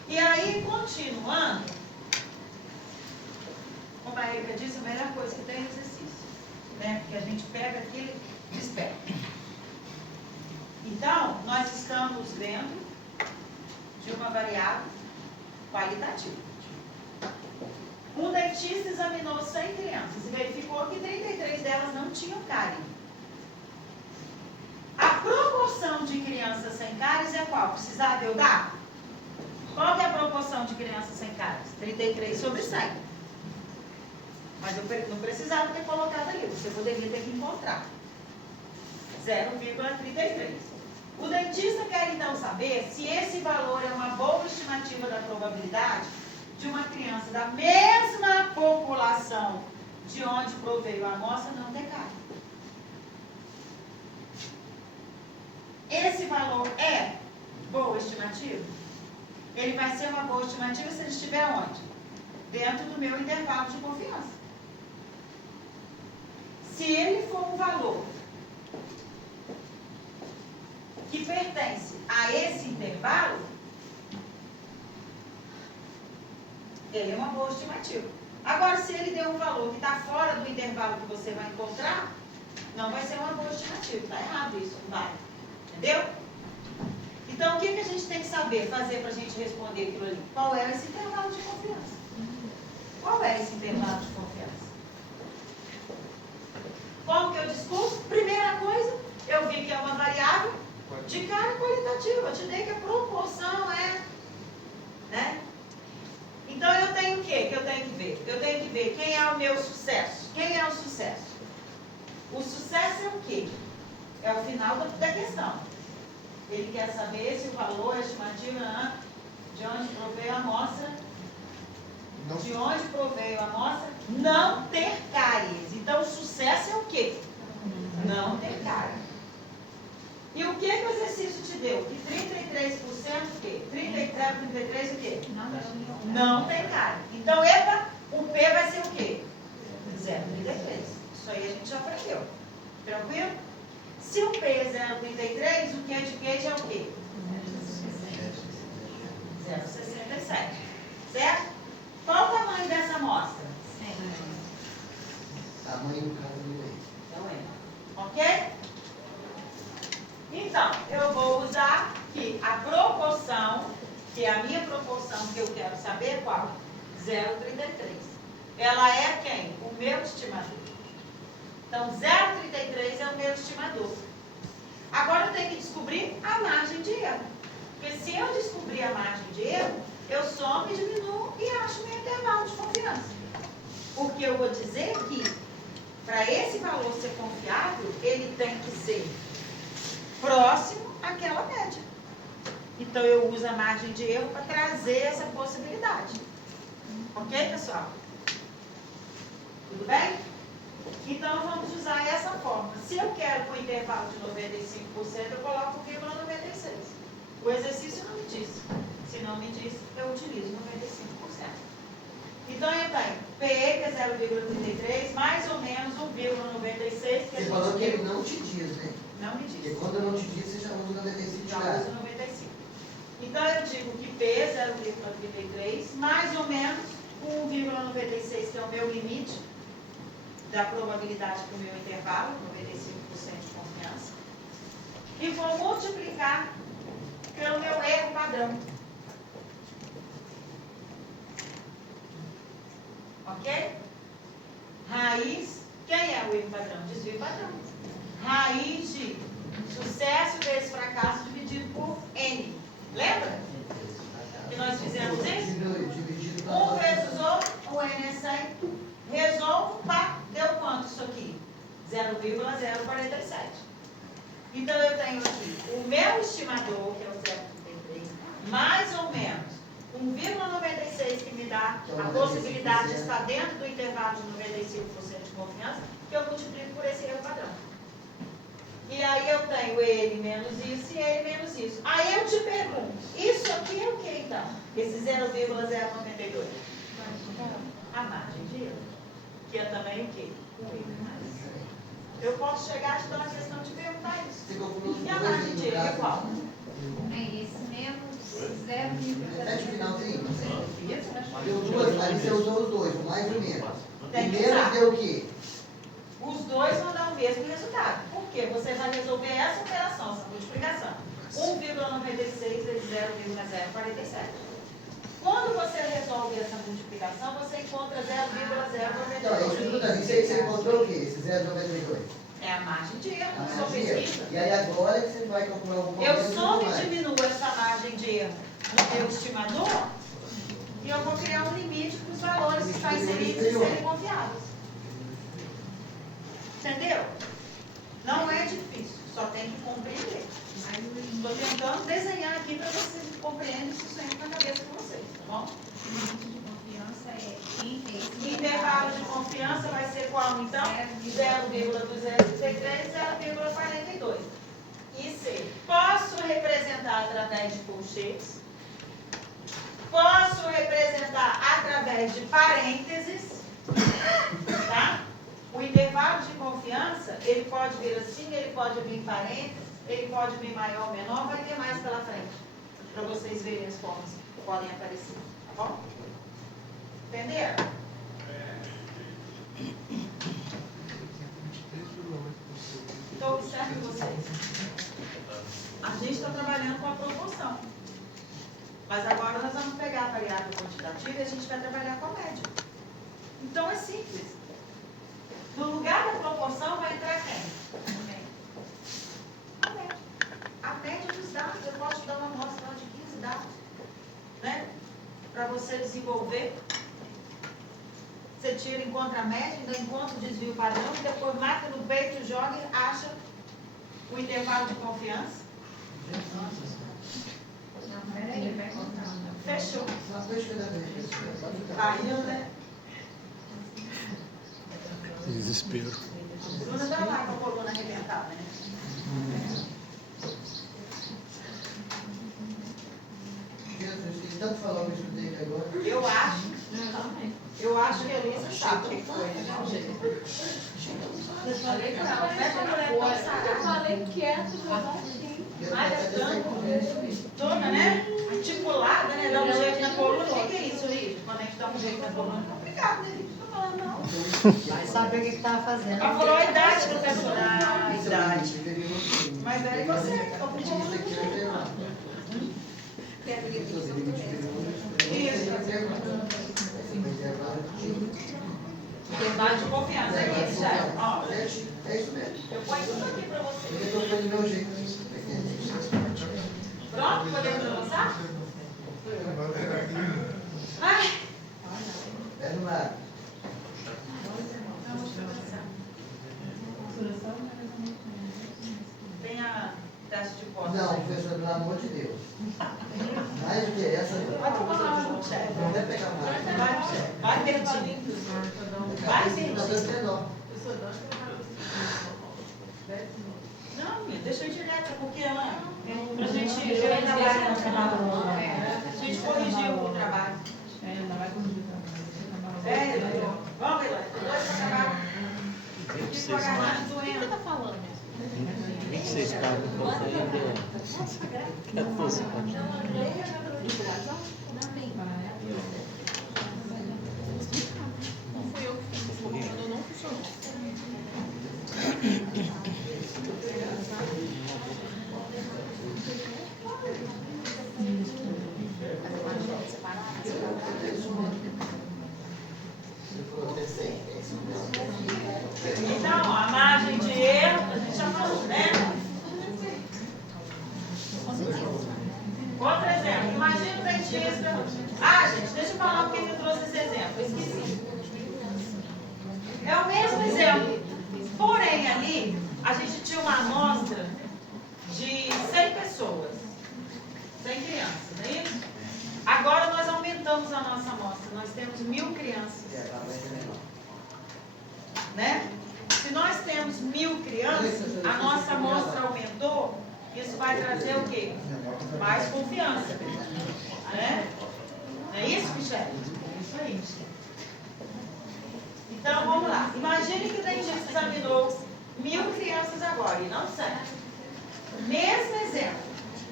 E aí, continuando, como a Erika disse, a melhor coisa que tem é exercício, né? Porque a gente pega aquilo e desperta. Então, nós estamos dentro de uma variável qualitativa. Um dentista examinou 100 crianças e verificou que 33 delas não tinham cárie. A proporção de crianças sem cáries é qual? Precisava eu dar? Qual que é a proporção de crianças sem cáries? 33 sobre 100. Mas eu não precisava ter colocado ali, você poderia ter que encontrar. 0,33. O dentista quer então saber se esse valor é uma boa estimativa da probabilidade de uma criança da mesma população de onde proveio a amostra não ter cárie. Esse valor é boa estimativa? Ele vai ser uma boa estimativa se ele estiver onde? Dentro do meu intervalo de confiança. Se ele for um valor que pertence a esse intervalo, ele é uma boa estimativa. Agora, se ele der um valor que está fora do intervalo que você vai encontrar, não vai ser uma boa estimativa. Está errado isso, não vai. Entendeu? Então, o que a gente tem que saber, fazer para a gente responder aquilo ali? Qual é esse intervalo de confiança? Qual é esse intervalo de confiança? Como que eu descubro? Primeira coisa, eu vi que é uma variável de cárie qualitativa. Eu te dei que a proporção é, né? Então, eu tenho o quê que eu tenho que ver? Eu tenho que ver quem é o meu sucesso. Quem é o sucesso? O sucesso é o quê? É o final da questão. Ele quer saber se o valor, a estimativa de onde proveio a amostra, de onde proveio a amostra, não ter cáries. Então, o sucesso é o quê? Não ter cáries. E o que o exercício te deu? Que 33% o quê? 33 o quê? Não tem cárie. Então, epa, o P vai ser o quê? 0,33. Isso aí a gente já aprendeu. Tranquilo? Se o P é 0,33, o que é de queijo é o quê? 0,67. Certo? Qual o tamanho dessa amostra? Tamanho do cada meio. Então é. Ok? Então, eu vou usar que a proporção, que é a minha proporção que eu quero saber qual? 0,33. Ela é quem? O meu estimador. Então, 0,33 é o meu estimador. Agora eu tenho que descobrir a margem de erro. Porque se eu descobrir a margem de erro, eu somo e diminuo e acho meu intervalo de confiança. Porque eu vou dizer que, para esse valor ser confiável, ele tem que ser próximo àquela média. Então, eu uso a margem de erro para trazer essa possibilidade. Ok, pessoal? Tudo bem? Então, vamos usar essa forma. Se eu quero com o intervalo de 95%, eu coloco 0,96. O exercício não me disse. Se não me disse, eu utilizo 95%. Então, eu tenho PE, que é 0,33, mais ou menos 1,96. Você falou que ele não te diz, né? Não me Porque disse. quando eu não te diz, você já usa 95 Já reais. uso 95. Então, eu digo que P é 0,33, mais ou menos 1,96, que é o meu limite da probabilidade para o meu intervalo, 95% de confiança. E vou multiplicar pelo meu erro padrão. Ok? Raiz, quem é o erro padrão? Desvio padrão. Raiz de sucesso vezes fracasso dividido por N. Lembra? Que nós fizemos isso? Dividido 1 vezes o N é 100. Resolvo, pá, deu quanto isso aqui? 0,047. Então, eu tenho aqui o meu estimador, que é o 0,33, mais ou menos 1,96, que me dá a possibilidade de estar dentro do intervalo de 95% de confiança, que eu multiplico por esse erro padrão. E aí eu tenho ele menos isso e ele menos isso. Aí eu te pergunto, isso aqui é o que então? Esse 0,092? A margem de erro. Que é também o quê? O erro mais. Eu posso chegar a te dar uma questão de perguntar isso. E a margem de erro é qual? É esse menos Repete o finalzinho. Deu duas, ali você usou os dois, o mais e o menos. Tem que Primeiro usar. deu o quê? Os dois vão dar o mesmo resultado. Por quê? Você vai resolver essa operação, essa multiplicação. 1,96 vezes 0,047. Quando você resolve essa multiplicação, você encontra 0,092. Então, é isso que eu estou dando. Isso aí você encontrou o quê? Esse 0,92? É a margem de erro A na sua margem de erro. pesquisa. E aí agora que você vai calcular alguma coisa. Eu somo mais. e diminuo essa margem de erro no meu estimador e eu vou criar um limite para os valores que estão inseridos e serem confiáveis. Entendeu? Não é difícil, só tem que compreender. Estou tentando desenhar aqui para vocês compreenderem se isso entra na cabeça de vocês, tá bom? O intervalo de confiança vai ser qual, então? 0,233 e 0,42. E C. Posso representar através de colchetes. Posso representar através de parênteses. Tá? O intervalo de confiança, ele pode vir assim, ele pode vir em parênteses, ele pode vir maior ou menor, vai ter mais pela frente. Para vocês verem as formas que podem aparecer. Tá bom? Entenderam? Então, observe vocês. A gente está trabalhando com a proporção. Mas agora nós vamos pegar a variável quantitativa e a gente vai trabalhar com a média. Então, é simples. No lugar da proporção vai entrar quem? A média. A média dos dados. Eu posso dar uma amostra de 15 dados. Né? Para você desenvolver. Você tira, encontra a média, ainda encontra o desvio padrão, e depois marca no peito, joga e acha o intervalo de confiança. Fechou. Caiu, né? Desespero. Bruna dá lá com a coluna arrebentada, né? Jesus, tanto falou que eu estudei aqui agora. Eu acho que a Elisa sabe o que foi. Eu falei quieto, eu não sei. Toda, né? Articulada, né? Dá um jeito na coluna. O que é isso, Lídia? Quando a gente dá um jeito na coluna, é complicado, né, Lídia? Não tô falando, não. Vai saber o que estava fazendo. Ela falou a idade, professora. A idade. Mais velha que você. Tô com coluna de jeito. Intervalo de confiança. Aqui, Michel. Ó, É isso mesmo. eu ponho tudo aqui pra você. Eu estou fazendo do meu jeito. Pronto? Podemos avançar? Ai. É no lado. Tem a teste de posse. Não, professor, pelo amor de Deus. Mais do que essa, Vai tomar lá junto, chefe. não vai pegar mais. Vai pertinho. Vai Não, pertinho. Deus tem dó. Não, minha, deixa eu ir direto, porque ela. Pra gente. Eu ainda vai no trabalho. A gente corrigiu o trabalho. Vamos, Eloy. Dois para acabar. Fico agarrando, doendo. tá falando? O que vocês estavam fazendo? Não fui eu que fiz, quando não funcionou. Então, ó, a margem de erro, a gente já falou, né? Outro exemplo. Imagina o dentista. Ah, gente, deixa eu falar porque eu trouxe esse exemplo. Eu esqueci. É o mesmo exemplo. Porém, ali, a gente tinha uma amostra de 100 pessoas. 100 crianças, não é isso? Agora nós aumentamos a nossa amostra. Nós temos 1000 crianças. Né? Se nós temos 1000 crianças, a nossa amostra aumentou, isso vai trazer o quê? Mais confiança. Né? Não é isso, Michel? É isso aí, Michel. Então, vamos lá. Imagine que o dentista examinou 1000 crianças agora, e não 100. Mesmo exemplo.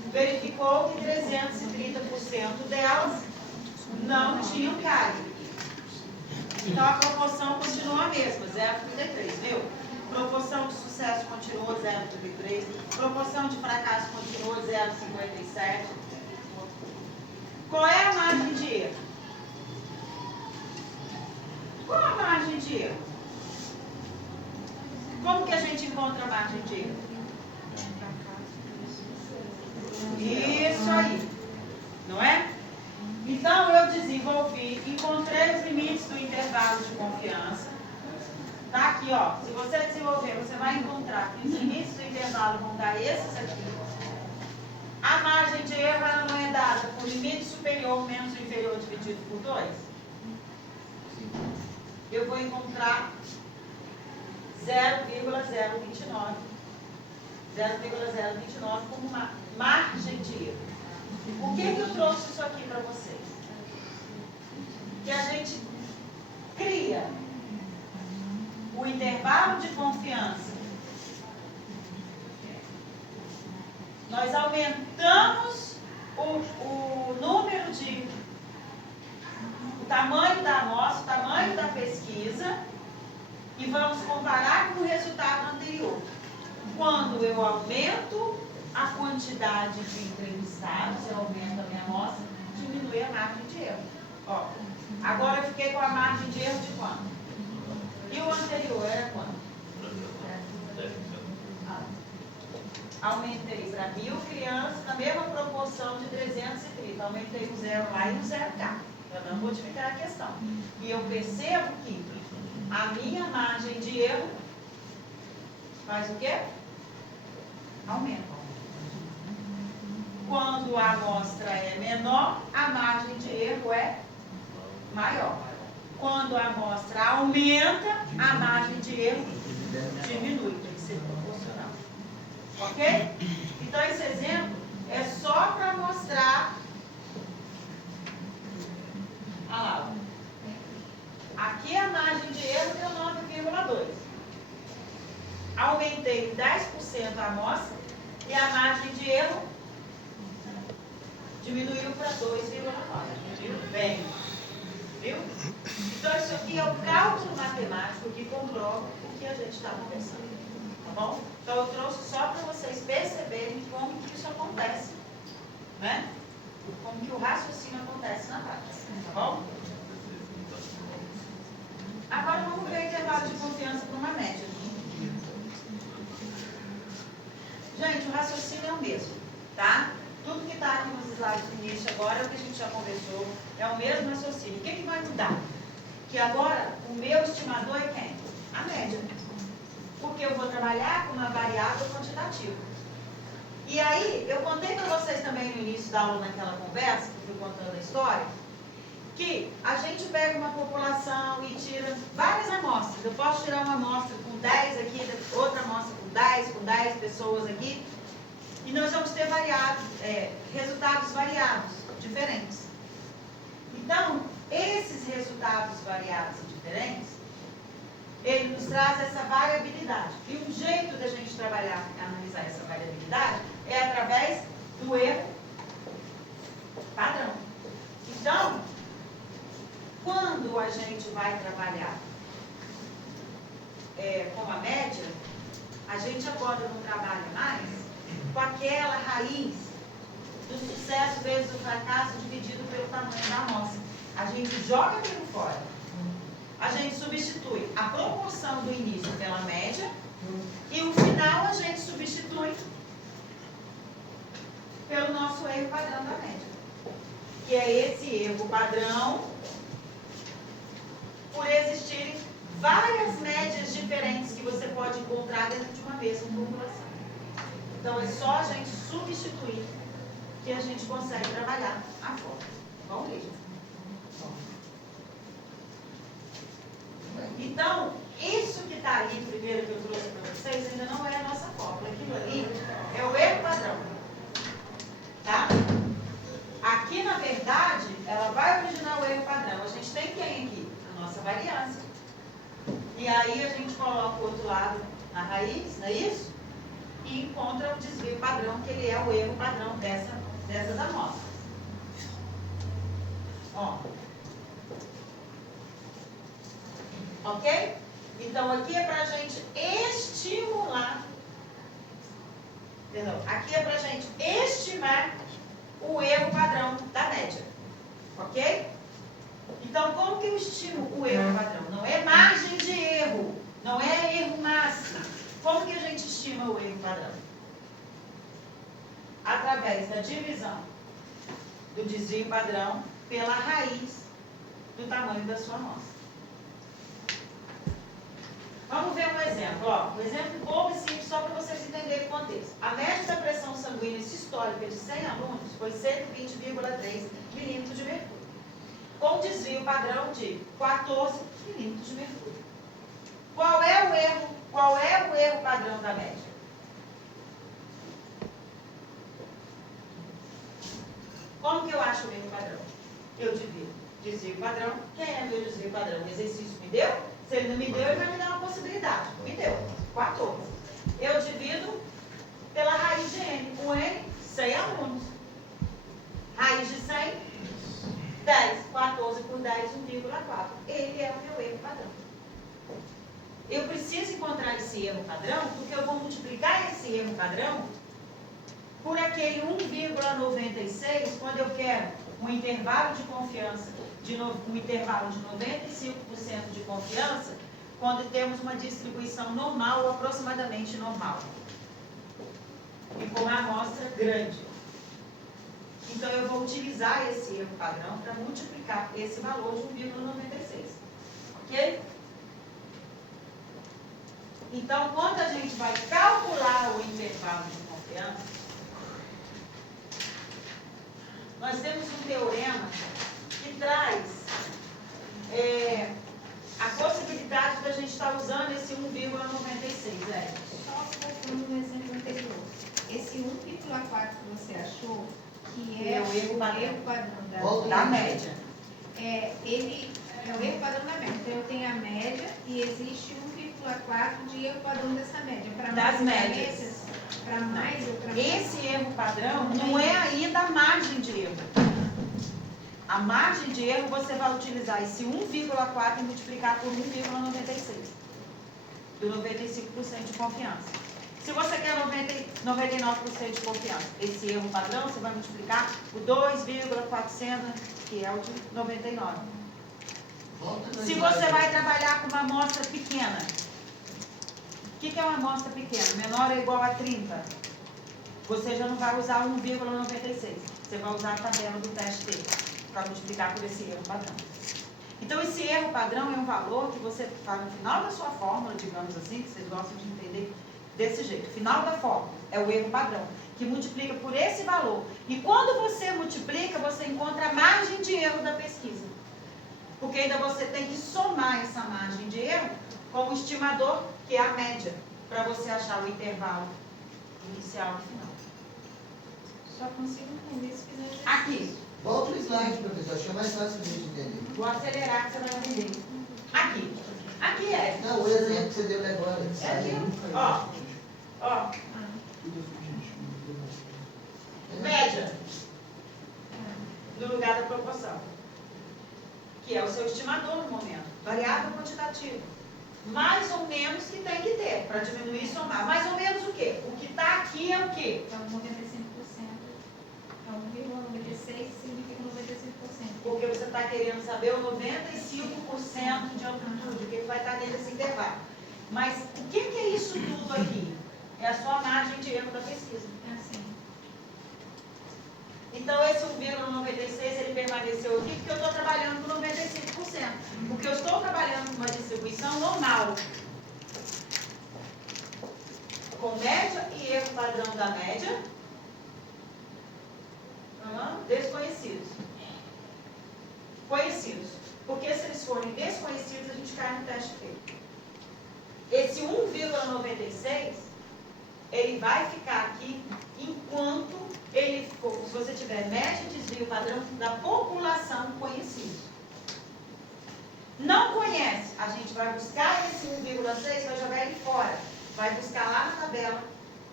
verificou que 330% delas não tinham cárie. Então a proporção continua a mesma, 0,33, viu? Proporção de sucesso continuou 0,33, proporção de fracasso continuou 0,57. Qual é a margem de erro? Qual a margem de erro? Como que a gente encontra a margem de erro? Isso aí, não é? Então eu desenvolvi, encontrei os limites do intervalo de confiança. Tá aqui, ó. Se você desenvolver, você vai encontrar que os limites do intervalo vão dar esses aqui. A margem de erro ela não é dada por limite superior menos o inferior dividido por 2. Eu vou encontrar 0,029. 0,029 como uma margem de erro. Por que eu trouxe isso aqui para vocês? Que a gente cria o intervalo de confiança. Nós aumentamos o número de... o tamanho da amostra, o tamanho da pesquisa e vamos comparar com o resultado anterior. Quando eu aumento a quantidade de entrevistados, eu aumento a minha amostra, diminui a margem de erro. Ó, agora eu fiquei com a margem de erro de quanto? E o anterior era quanto? Aumentei para 1.000 crianças na mesma proporção de 330. Aumentei um zero lá e um zero cá. Eu não modificar a questão. E eu percebo que a minha margem de erro faz o quê? Aumenta. Quando a amostra é menor, a margem de erro é maior. Quando a amostra aumenta, a margem de erro diminui. Tem que ser proporcional. Ok? Então, esse exemplo é só para mostrar. Olha lá. Aqui a margem de erro deu 9,2. Aumentei 10% a amostra e a margem de erro diminuiu para 2,9. Bem, viu? Então, isso aqui é o cálculo matemático que comprova o que a gente está conversando. Tá bom? Então, eu trouxe só para vocês perceberem como que isso acontece. Né? Como que o raciocínio acontece na prática. Tá bom? Agora, vamos ver o intervalo de confiança para uma média. Gente, o raciocínio é o mesmo, tá? Tudo que está aqui nos slides do início agora é o que a gente já conversou, é o mesmo raciocínio. O que vai mudar? Que agora o meu estimador é quem? A média. Porque eu vou trabalhar com uma variável quantitativa. E aí, eu contei para vocês também no início da aula, naquela conversa, que eu fui contando a história, que a gente pega uma população e tira várias amostras. Eu posso tirar uma amostra com 10 aqui, outra amostra com 10 pessoas aqui, e nós vamos ter resultados variados, diferentes. Então, esses resultados variados e diferentes, ele nos traz essa variabilidade. E um jeito da gente trabalhar, analisar essa variabilidade, é através do erro padrão. Então, quando a gente vai trabalhar com a média, a gente agora não trabalha mais com aquela raiz do sucesso vezes o fracasso dividido pelo tamanho da amostra. A gente joga aquilo fora. A gente substitui a proporção do início pela média e o final a gente substitui pelo nosso erro padrão da média. Que é esse erro padrão por existirem várias médias diferentes que você pode encontrar dentro de uma mesma população. Então, é só a gente substituir que a gente consegue trabalhar a fórmula. Vamos ver. Então, isso que está ali primeiro que eu trouxe para vocês ainda não é a nossa fórmula. Aquilo ali é o erro padrão. Tá? Aqui, na verdade, ela vai originar o erro padrão. A gente tem quem aqui? A nossa variância. E aí a gente coloca o outro lado na raiz, não é isso? e encontra o desvio padrão, que ele é o erro padrão dessas amostras. Ó. Ok? Então, aqui é para a gente estimular, entendeu? Aqui é para a gente estimar o erro padrão da média. Ok? Então, como que eu estimo o erro padrão? Não é margem de erro, não é erro máximo. Como que a gente estima o erro padrão? Através da divisão do desvio padrão pela raiz do tamanho da sua amostra. Vamos ver um exemplo. Ó, um exemplo bobo e simples, só para vocês entenderem o contexto. A média da pressão sanguínea sistólica de 100 alunos foi 120,3 milímetros de mercúrio, com desvio padrão de 14 milímetros de mercúrio. Qual é o erro padrão da média? Como que eu acho o erro padrão? Eu divido desvio padrão. Quem é meu desvio padrão? O exercício me deu? Se ele não me deu, ele vai me dar uma possibilidade. Me deu. 14. Eu divido pela raiz de N. O N, 100 alunos. Raiz de 100, 10. 14 por 10, 1,4. Ele é o meu erro padrão. Eu preciso encontrar esse erro padrão, porque eu vou multiplicar esse erro padrão por aquele 1,96, quando eu quero um intervalo de confiança, um intervalo de 95% de confiança, quando temos uma distribuição normal ou aproximadamente normal. E com uma amostra grande. Então, eu vou utilizar esse erro padrão para multiplicar esse valor de 1,96. Ok? Então, quando a gente vai calcular o intervalo de confiança, nós temos um teorema que traz a possibilidade da gente estar usando esse 1,96. Só voltando no exemplo anterior. Esse 1,4 que você achou, que é o erro padrão da média. Ele é o erro padrão da média. Então, eu tenho a média e existe 1,4 de erro padrão dessa média. Das médias. Para mais ou para menos? Esse erro padrão não é ainda a margem de erro. A margem de erro você vai utilizar esse 1,4 e multiplicar por 1,96. Do 95% de confiança. Se você quer 99% de confiança, esse erro padrão você vai multiplicar por 2,400, que é o de 99. Se você vai trabalhar com uma amostra pequena, o que é uma amostra pequena? Menor ou igual a 30. Você já não vai usar 1,96. Você vai usar a tabela do teste T para multiplicar por esse erro padrão. Então, esse erro padrão é um valor que você faz no final da sua fórmula, digamos assim, que vocês gostam de entender desse jeito. Final da fórmula é o erro padrão, que multiplica por esse valor. E quando você multiplica, você encontra a margem de erro da pesquisa. Porque ainda você tem que somar essa margem de erro com o estimador, que é a média, para você achar o intervalo inicial e final. Só consigo entender se fizer exercício. Aqui. Volta o slide, professor. Acho que é mais fácil de entender. Vou acelerar que você vai entender. Aqui. Aqui é. Não, o exemplo que você deu agora. É aqui. Ó. Ó. Média. No lugar da proporção. Que é o seu estimador no momento. Variável quantitativa. Mais ou menos que tem que ter para diminuir e somar. Mais ou menos o quê? O que está aqui é o quê? Então, 95%. Então, 1,96 significa 95%. Porque você está querendo saber o 95% de amplitude, o que vai estar nesse intervalo. Mas o que é isso tudo aqui? É a sua margem de erro da pesquisa. É assim. Então, esse 1,96 ele permaneceu aqui porque eu estou trabalhando com 95%. Porque eu estou trabalhando com uma distribuição normal. Com média e erro padrão da média. Desconhecidos. Conhecidos. Porque se eles forem desconhecidos, a gente cai no teste feito. Esse 1,96, ele vai ficar aqui enquanto ele for, se você tiver média e desvio padrão da população conhecida. Não conhece, a gente vai buscar esse 1,6, vai jogar ele fora. Vai buscar lá na tabela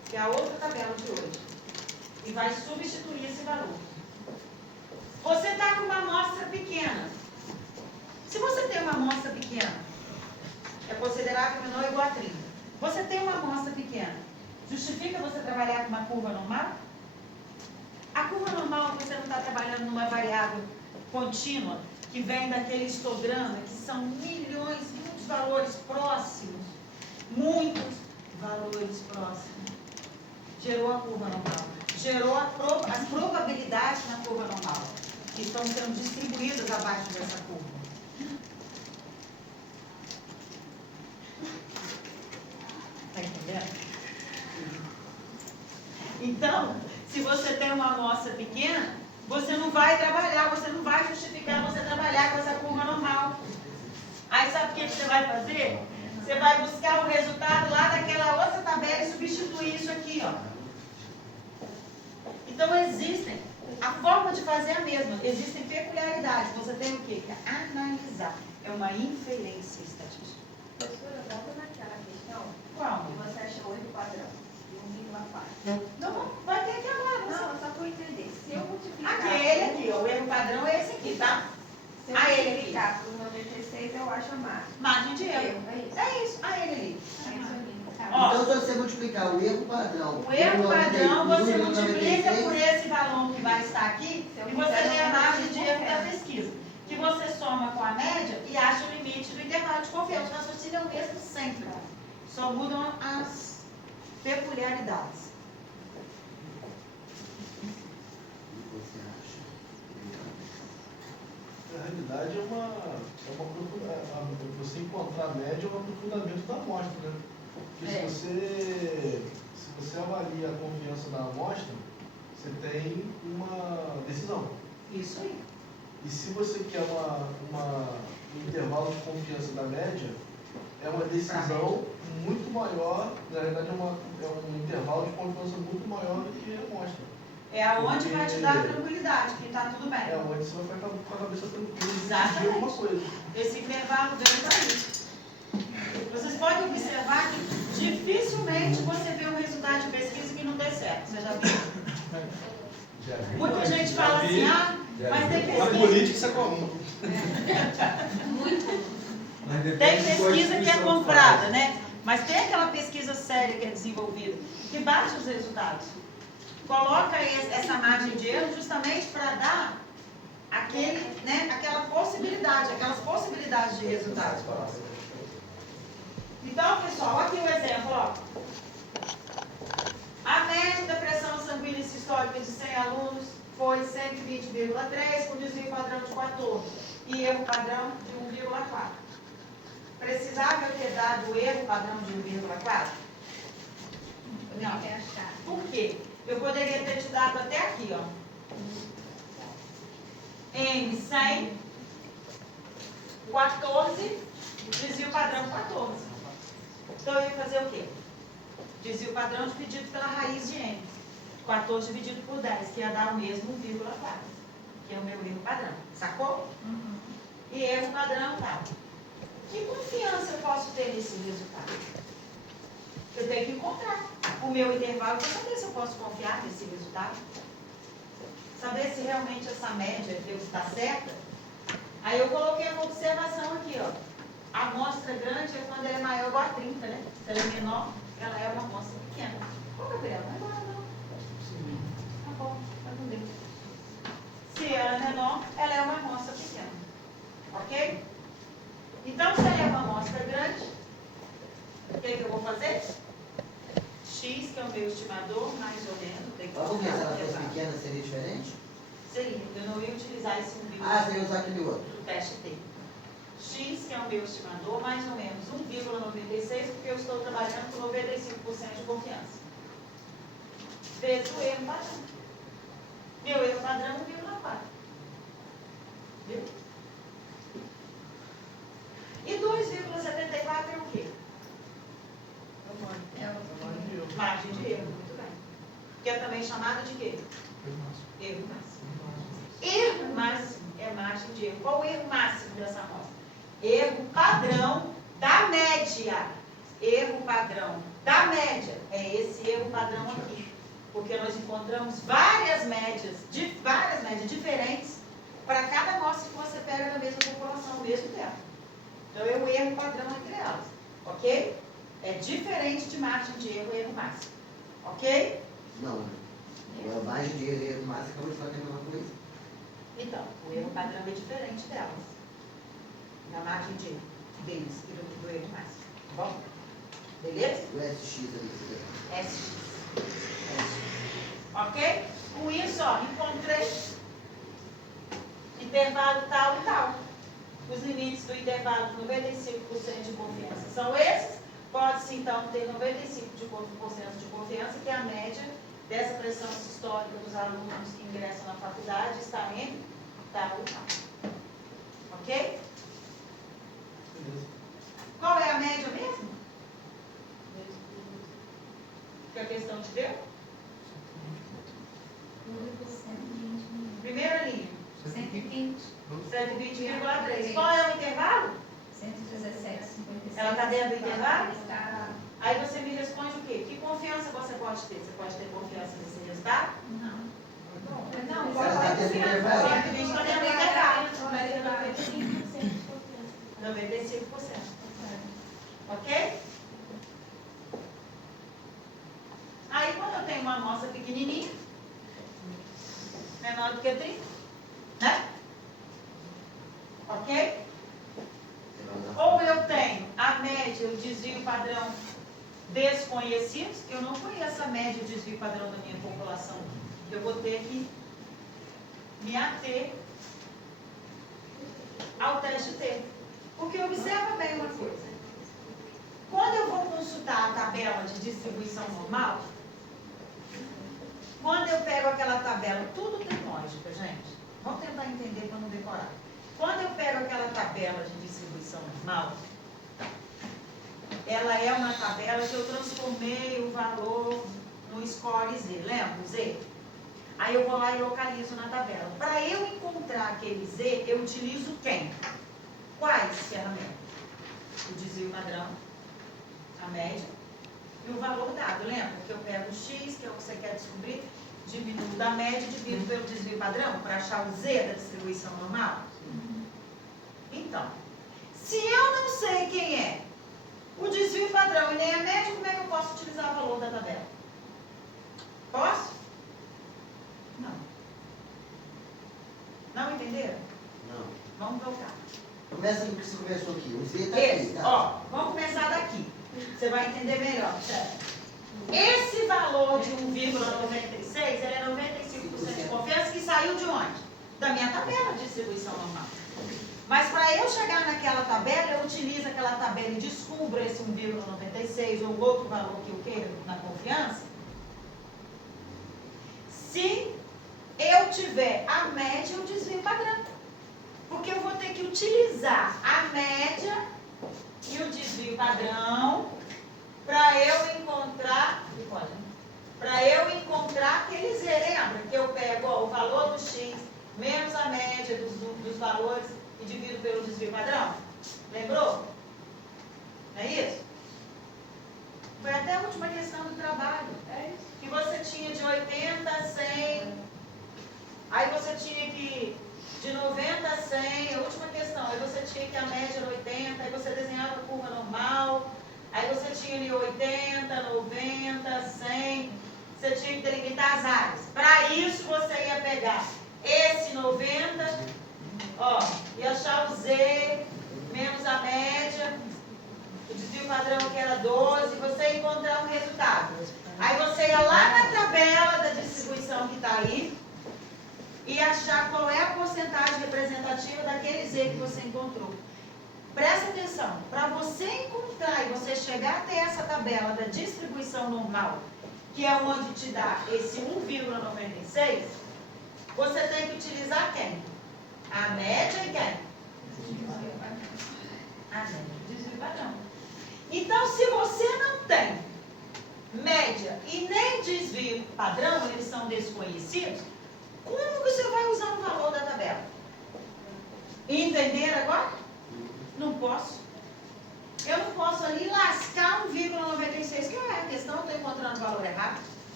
que é a outra tabela de hoje, e vai substituir esse valor. Você está com uma amostra pequena. Se você tem uma amostra pequena, é considerável menor ou igual a 30. Você tem uma amostra pequena, justifica você trabalhar com uma curva normal? A curva normal, você não está trabalhando numa variável contínua, que vem daquele histograma, que são milhões, muitos valores próximos. Muitos valores próximos. Gerou a curva normal. Gerou as probabilidades na curva normal, que estão sendo distribuídas abaixo dessa curva. Está entendendo? Então, se você tem uma amostra pequena, você não vai trabalhar, você não vai justificar você trabalhar com essa curva normal. Aí sabe o que você vai fazer? Você vai buscar o resultado lá daquela outra tabela e substituir isso aqui, ó. Então existem, a forma de fazer é a mesma, existem peculiaridades. Você tem o quê? Que analisar. É uma inferência estatística. Professora, volta naquela questão. Qual? Que você achou o erro padrão de 1,4. Não, vai ter aqui agora. Não, só para eu entender. Se eu multiplicar... Aquele aqui, ó, o erro padrão é esse aqui, tá? Se eu ele multiplicar por 96, eu acho a margem. Margem de erro. É isso. É isso, a ele ali. É isso ali. Tá. Ó. Então, se você multiplicar o erro padrão... O erro padrão, você pelo multiplica 96, por esse valor que vai estar aqui e você vê a margem de erro da pesquisa. Que você soma com a média e acha o limite do intervalo de confiança. O raciocínio é o mesmo sempre. Só mudam as peculiaridades. Na realidade, você encontrar a média é um aprofundamento da amostra, né? Porque se você avalia a confiança da amostra, você tem uma decisão. Isso aí. E se você quer um intervalo de confiança da média, é uma decisão muito maior, na verdade é um intervalo de confiança muito maior do que a amostra. É aonde vai te dar tranquilidade, que está tudo bem. É onde você vai ficar com a cabeça tranquila e Exatamente. decidir alguma coisa. Esse intervalo veio daí. Vocês podem observar que dificilmente você vê um resultado de pesquisa que não dê certo. Você já viu? Muita gente fala assim, mas tem Na pesquisa. política isso é comum. Tem pesquisa que é comprada, né? Mas tem aquela pesquisa séria que é desenvolvida, que bate os resultados. Coloca essa margem de erro justamente para dar aquela possibilidade, aquelas possibilidades de resultados. Então, pessoal, aqui o exemplo, ó. A média da pressão sanguínea sistólica de 100 alunos foi 120,3 com desvio padrão de 14 e erro padrão de 1,4. Precisava eu ter dado o erro padrão de 1,4? Não. Por quê? Eu poderia ter te dado até aqui, ó. M 100, 14, desvio padrão 14. Então eu ia fazer o quê? Desvio padrão dividido pela raiz de M. 14 dividido por 10, que ia dar o mesmo 1,4, que é o meu erro padrão. Sacou? Uhum. E erro padrão tal. Que confiança eu posso ter nesse resultado? Eu tenho que encontrar o meu intervalo para saber se eu posso confiar nesse resultado. Saber se realmente essa média está certa. Aí eu coloquei uma observação aqui, ó. A amostra grande é quando ela é maior ou igual a 30, né? Se ela é menor, ela é uma amostra pequena. Ô, Gabriela, não é igual não. Tá bom, mas não deu. Se ela é menor, ela é uma amostra pequena. Ok? Então, se ela é uma amostra grande, o que eu vou fazer? X, que é o meu estimador, mais ou menos. Tem que Por que se ela fosse colocar. pequena seria diferente? Seria, eu não ia utilizar esse 1,4 Ah, você ia usar aquele outro. do teste T. X, que é o meu estimador, mais ou menos 1,96, porque eu estou trabalhando com 95% de confiança. Vezes o erro padrão. Meu erro padrão é 1,4. Viu? E 2,74 é o quê? Margem de erro, muito bem. Que é também chamada de quê? Erro máximo. Erro máximo é margem de erro. Qual o erro máximo dessa amostra? Erro padrão da média. erro padrão da média é esse erro padrão aqui. Porque nós encontramos várias médias diferentes para cada amostra que você pega na mesma população, mesmo tempo. Então, é o erro padrão entre elas. Ok? É diferente de margem de erro e erro máximo. Ok? Não. A margem de erro e erro máximo acabou de falar que é a mesma coisa. Então, o erro padrão é diferente delas. Da margem de erro deles e do erro máximo. Tá bom? Beleza? O SX ali. SX. Ok? Com isso, ó, encontrei intervalo tal e tal. Os limites do intervalo de 95% de confiança são esses. Pode-se, então, ter 95% de confiança, que é a média dessa pressão sistólica dos alunos que ingressam na faculdade está em tal e tal. Ok? Beleza. Qual é a média mesmo? Que a questão te deu? Primeira linha. 120. 120,3. Qual é o intervalo? 117,56. Ela está dentro do intervalo? Está. Aí você me responde o quê? Que confiança você pode ter? Você pode ter confiança nesse resultado? Não. Não, Você está dentro do intervalo. 120 está dentro do intervalo. Mas eu não 95%. Ok? Aí quando eu tenho uma amostra pequenininha, menor do que 30, né? Ok? Ou eu tenho a média e o desvio padrão desconhecidos, eu não conheço a média e o desvio padrão da minha população. Eu vou ter que me ater ao teste T. Porque observa bem uma coisa. Quando eu vou consultar a tabela de distribuição normal, quando eu pego aquela tabela, tudo tem lógica, gente. Vamos tentar entender para não decorar. Quando eu pego aquela tabela de distribuição normal, ela é uma tabela que eu transformei o valor no score Z. Lembra o Z? Aí eu vou lá e localizo na tabela. Para eu encontrar aquele Z, eu utilizo quem? Quais ferramentas? O desvio padrão, a média e o valor dado. Lembra que eu pego o X, que é o que você quer descobrir, diminuo da média e divido pelo desvio padrão para achar o Z da distribuição normal? Então, se eu não sei quem é o desvio padrão e nem a média, como é que eu posso utilizar o valor da tabela? Posso? Não. Não entenderam? Não. Vamos voltar. Começa do que você começou aqui. O Z está Esse, aqui. Tá? ó, vamos começar daqui. Você vai entender melhor. Esse valor de 1,96, ele é 95% de confiança que saiu de onde? Da minha tabela de distribuição normal. Mas para eu chegar naquela tabela, eu utilizo aquela tabela e descubro esse 1,96 ou outro valor que eu queira na confiança. Se eu tiver a média e o desvio padrão. Porque eu vou ter que utilizar a média e o desvio padrão para eu encontrar aquele Z. Lembra que eu pego ó, o valor do X menos a média dos valores e divido pelo desvio padrão? Lembrou? Não é isso? Foi até a última questão do trabalho. Que você tinha de 80 a 100. Aí você tinha que de 90 a 100, a última questão. Aí você tinha que a média era 80, aí você desenhava a curva normal. Aí você tinha ali 80, 90, 100. Você tinha que delimitar as áreas. Para isso você ia pegar esse 90, ó, e achar o Z menos a média, o desvio padrão que era 12, você ia encontrar um resultado. Aí você ia lá na tabela da distribuição que está aí e achar qual é a porcentagem representativa daquele Z que você encontrou. Presta atenção, para você encontrar e você chegar até essa tabela da distribuição normal, que é onde te dá esse 1,96, você tem que utilizar quem? A média e quem? A média e desvio padrão. Então, se você não tem média e nem desvio padrão, eles são desconhecidos, como você vai usar o valor da tabela? Entenderam agora? Não posso. Eu não posso ali lascar 1,96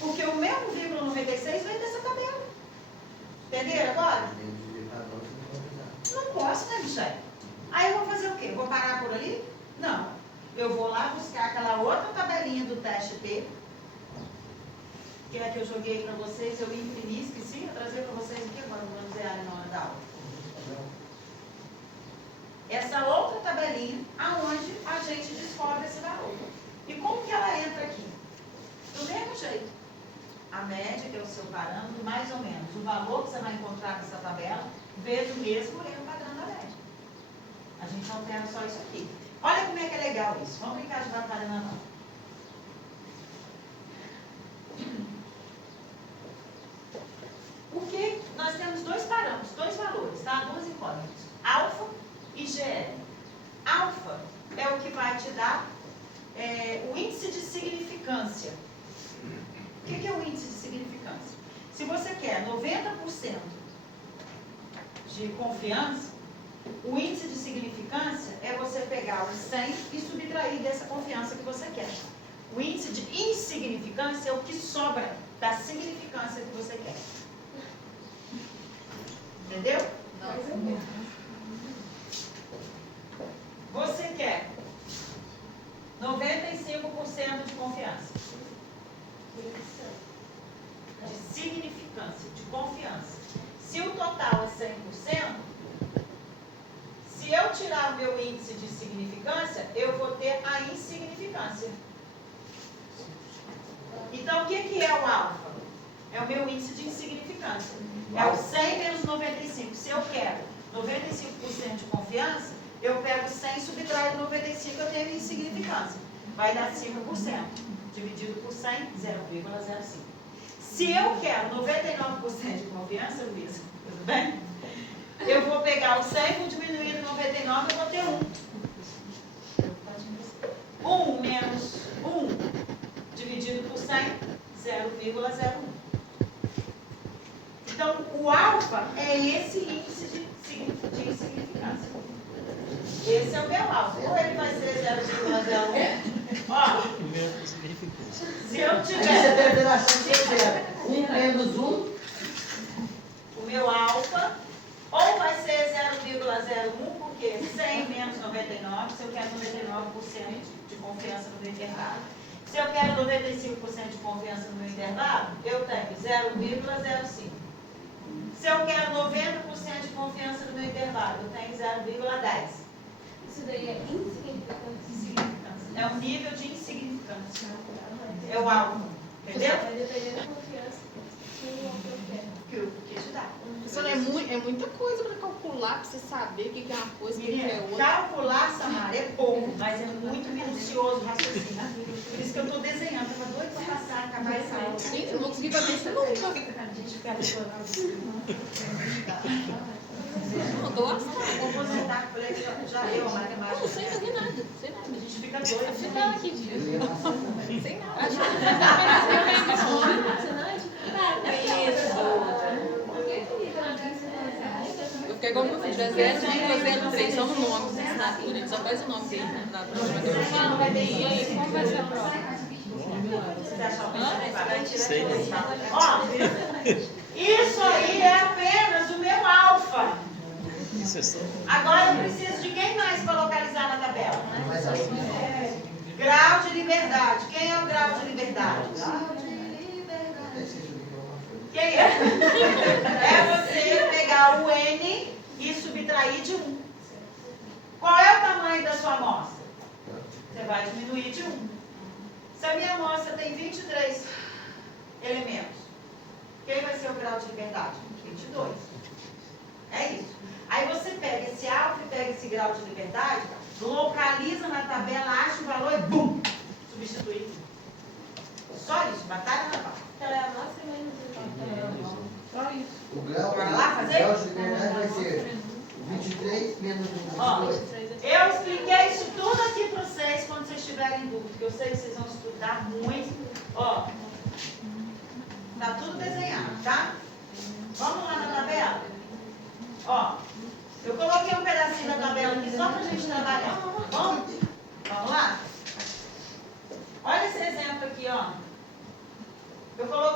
Porque o meu 1,96 vem dessa tabela. Entenderam agora? Não posso, né, Michele? Aí eu vou fazer o quê? Vou parar por ali? Não. Eu vou lá buscar aquela outra tabelinha do teste P, que é a que eu joguei para vocês, eu imprimi, esqueci, eu trazer para vocês aqui agora, não vou dizer na hora da aula. Essa outra tabelinha, aonde a gente descobre esse valor. E como que ela entra aqui? Do mesmo jeito. A média, que é o seu parâmetro, mais ou menos. O valor que você vai encontrar nessa tabela, vezes o mesmo erro padrão da média. A gente altera só isso aqui. Olha como é que é legal isso. Vamos brincar de batalha na mão. Porque nós temos dois parâmetros, dois valores, tá? Duas incógnitas. Alfa e GL. Alfa é o que vai te dar o índice de significância. O que é o índice de significância? Se você quer 90% de confiança, o índice de significância é você pegar o 100 e subtrair dessa confiança que você quer. O índice de insignificância é o que sobra da significância que você quer. Entendeu? Não. Você quer 95% de confiança. De significância, de confiança. Se o total é 100%, se eu tirar o meu índice de significância, eu vou ter a insignificância. Então, o que é o alfa? É o meu índice de insignificância. É o 100 menos 95. Se eu quero 95% de confiança, eu pego 100 e subtraio 95, eu tenho a insignificância. Vai dar 5%. Dividido por 100, 0,05. Se eu quero 99% de confiança, Luísa, tudo bem? Eu vou pegar o 100, vou diminuir do 99, eu vou ter 1. 1 menos 1 dividido por 100, 0,01. Então, o alfa é esse índice de insignificância. Esse é o meu alfa. Ou ele vai ser 0,01. Ó, se eu Aí você tiver perde a chance de zero. 1 menos 1. o meu alfa, ou vai ser 0,01, porque 100 menos 99, se eu quero 99% de confiança no meu intervalo. Se eu quero 95% de confiança no meu intervalo, eu tenho 0,05. Se eu quero 90% de confiança no meu intervalo, eu tenho 0,10. Isso daí é insignificante. É um nível de insignificância. É o alfa. Entendeu? Vai depender da confiança que eu quero. Que te dá. Professora, é muita coisa para calcular, para você saber o que é uma coisa e o que é outra. Calcular, Samara, é pouco, mas é muito minucioso o raciocínio. Por isso que eu estou desenhando. Eu estou doida para passar, acabar essa aula. Gente, eu não vou conseguir fazer isso nunca. A gente fica decorando. Não, tô lascada. Vou aposentar, falei que já deu a Não, matemática. sem fazer nada. Sem nada. A gente fica doido. Afinal, aqui, dia. Sem nada. Eu fiquei igual meu filho, 0,03, só no nome, na assinatura, ele só faz o nome dele na prova. E como vai ser a prova? Você acha que Sei. Ó, isso aí é apenas o meu alfa. Isso é só. Agora eu preciso de quem mais para localizar na tabela? Mas aí, Grau de liberdade. Quem é o grau de liberdade? até esqueci o que eu vou fazer. Quem é? É você pegar o N e subtrair de 1. Qual é o tamanho da sua amostra? Você vai diminuir de 1. Se a minha amostra tem 23 elementos, quem vai ser o grau de liberdade? 22. É isso. Aí você pega esse alfa e pega esse grau de liberdade, localiza na tabela, acha o valor e bum! Substitui. Só isso, batalha naval. Ela é a nossa menos Só isso. O grau, Bora lá fazer? o grau de liberdade vai ser 23 menos Ó, 22. eu expliquei isso tudo aqui para vocês quando vocês tiverem dúvida, porque eu sei que vocês vão estudar muito. Ó, tá tudo desenhado, tá? Vamos lá na tabela? Ó, eu coloquei um pedacinho da tabela aqui só para a gente trabalhar. Vamos? Vamos lá? Olha esse exemplo aqui, ó. Eu coloquei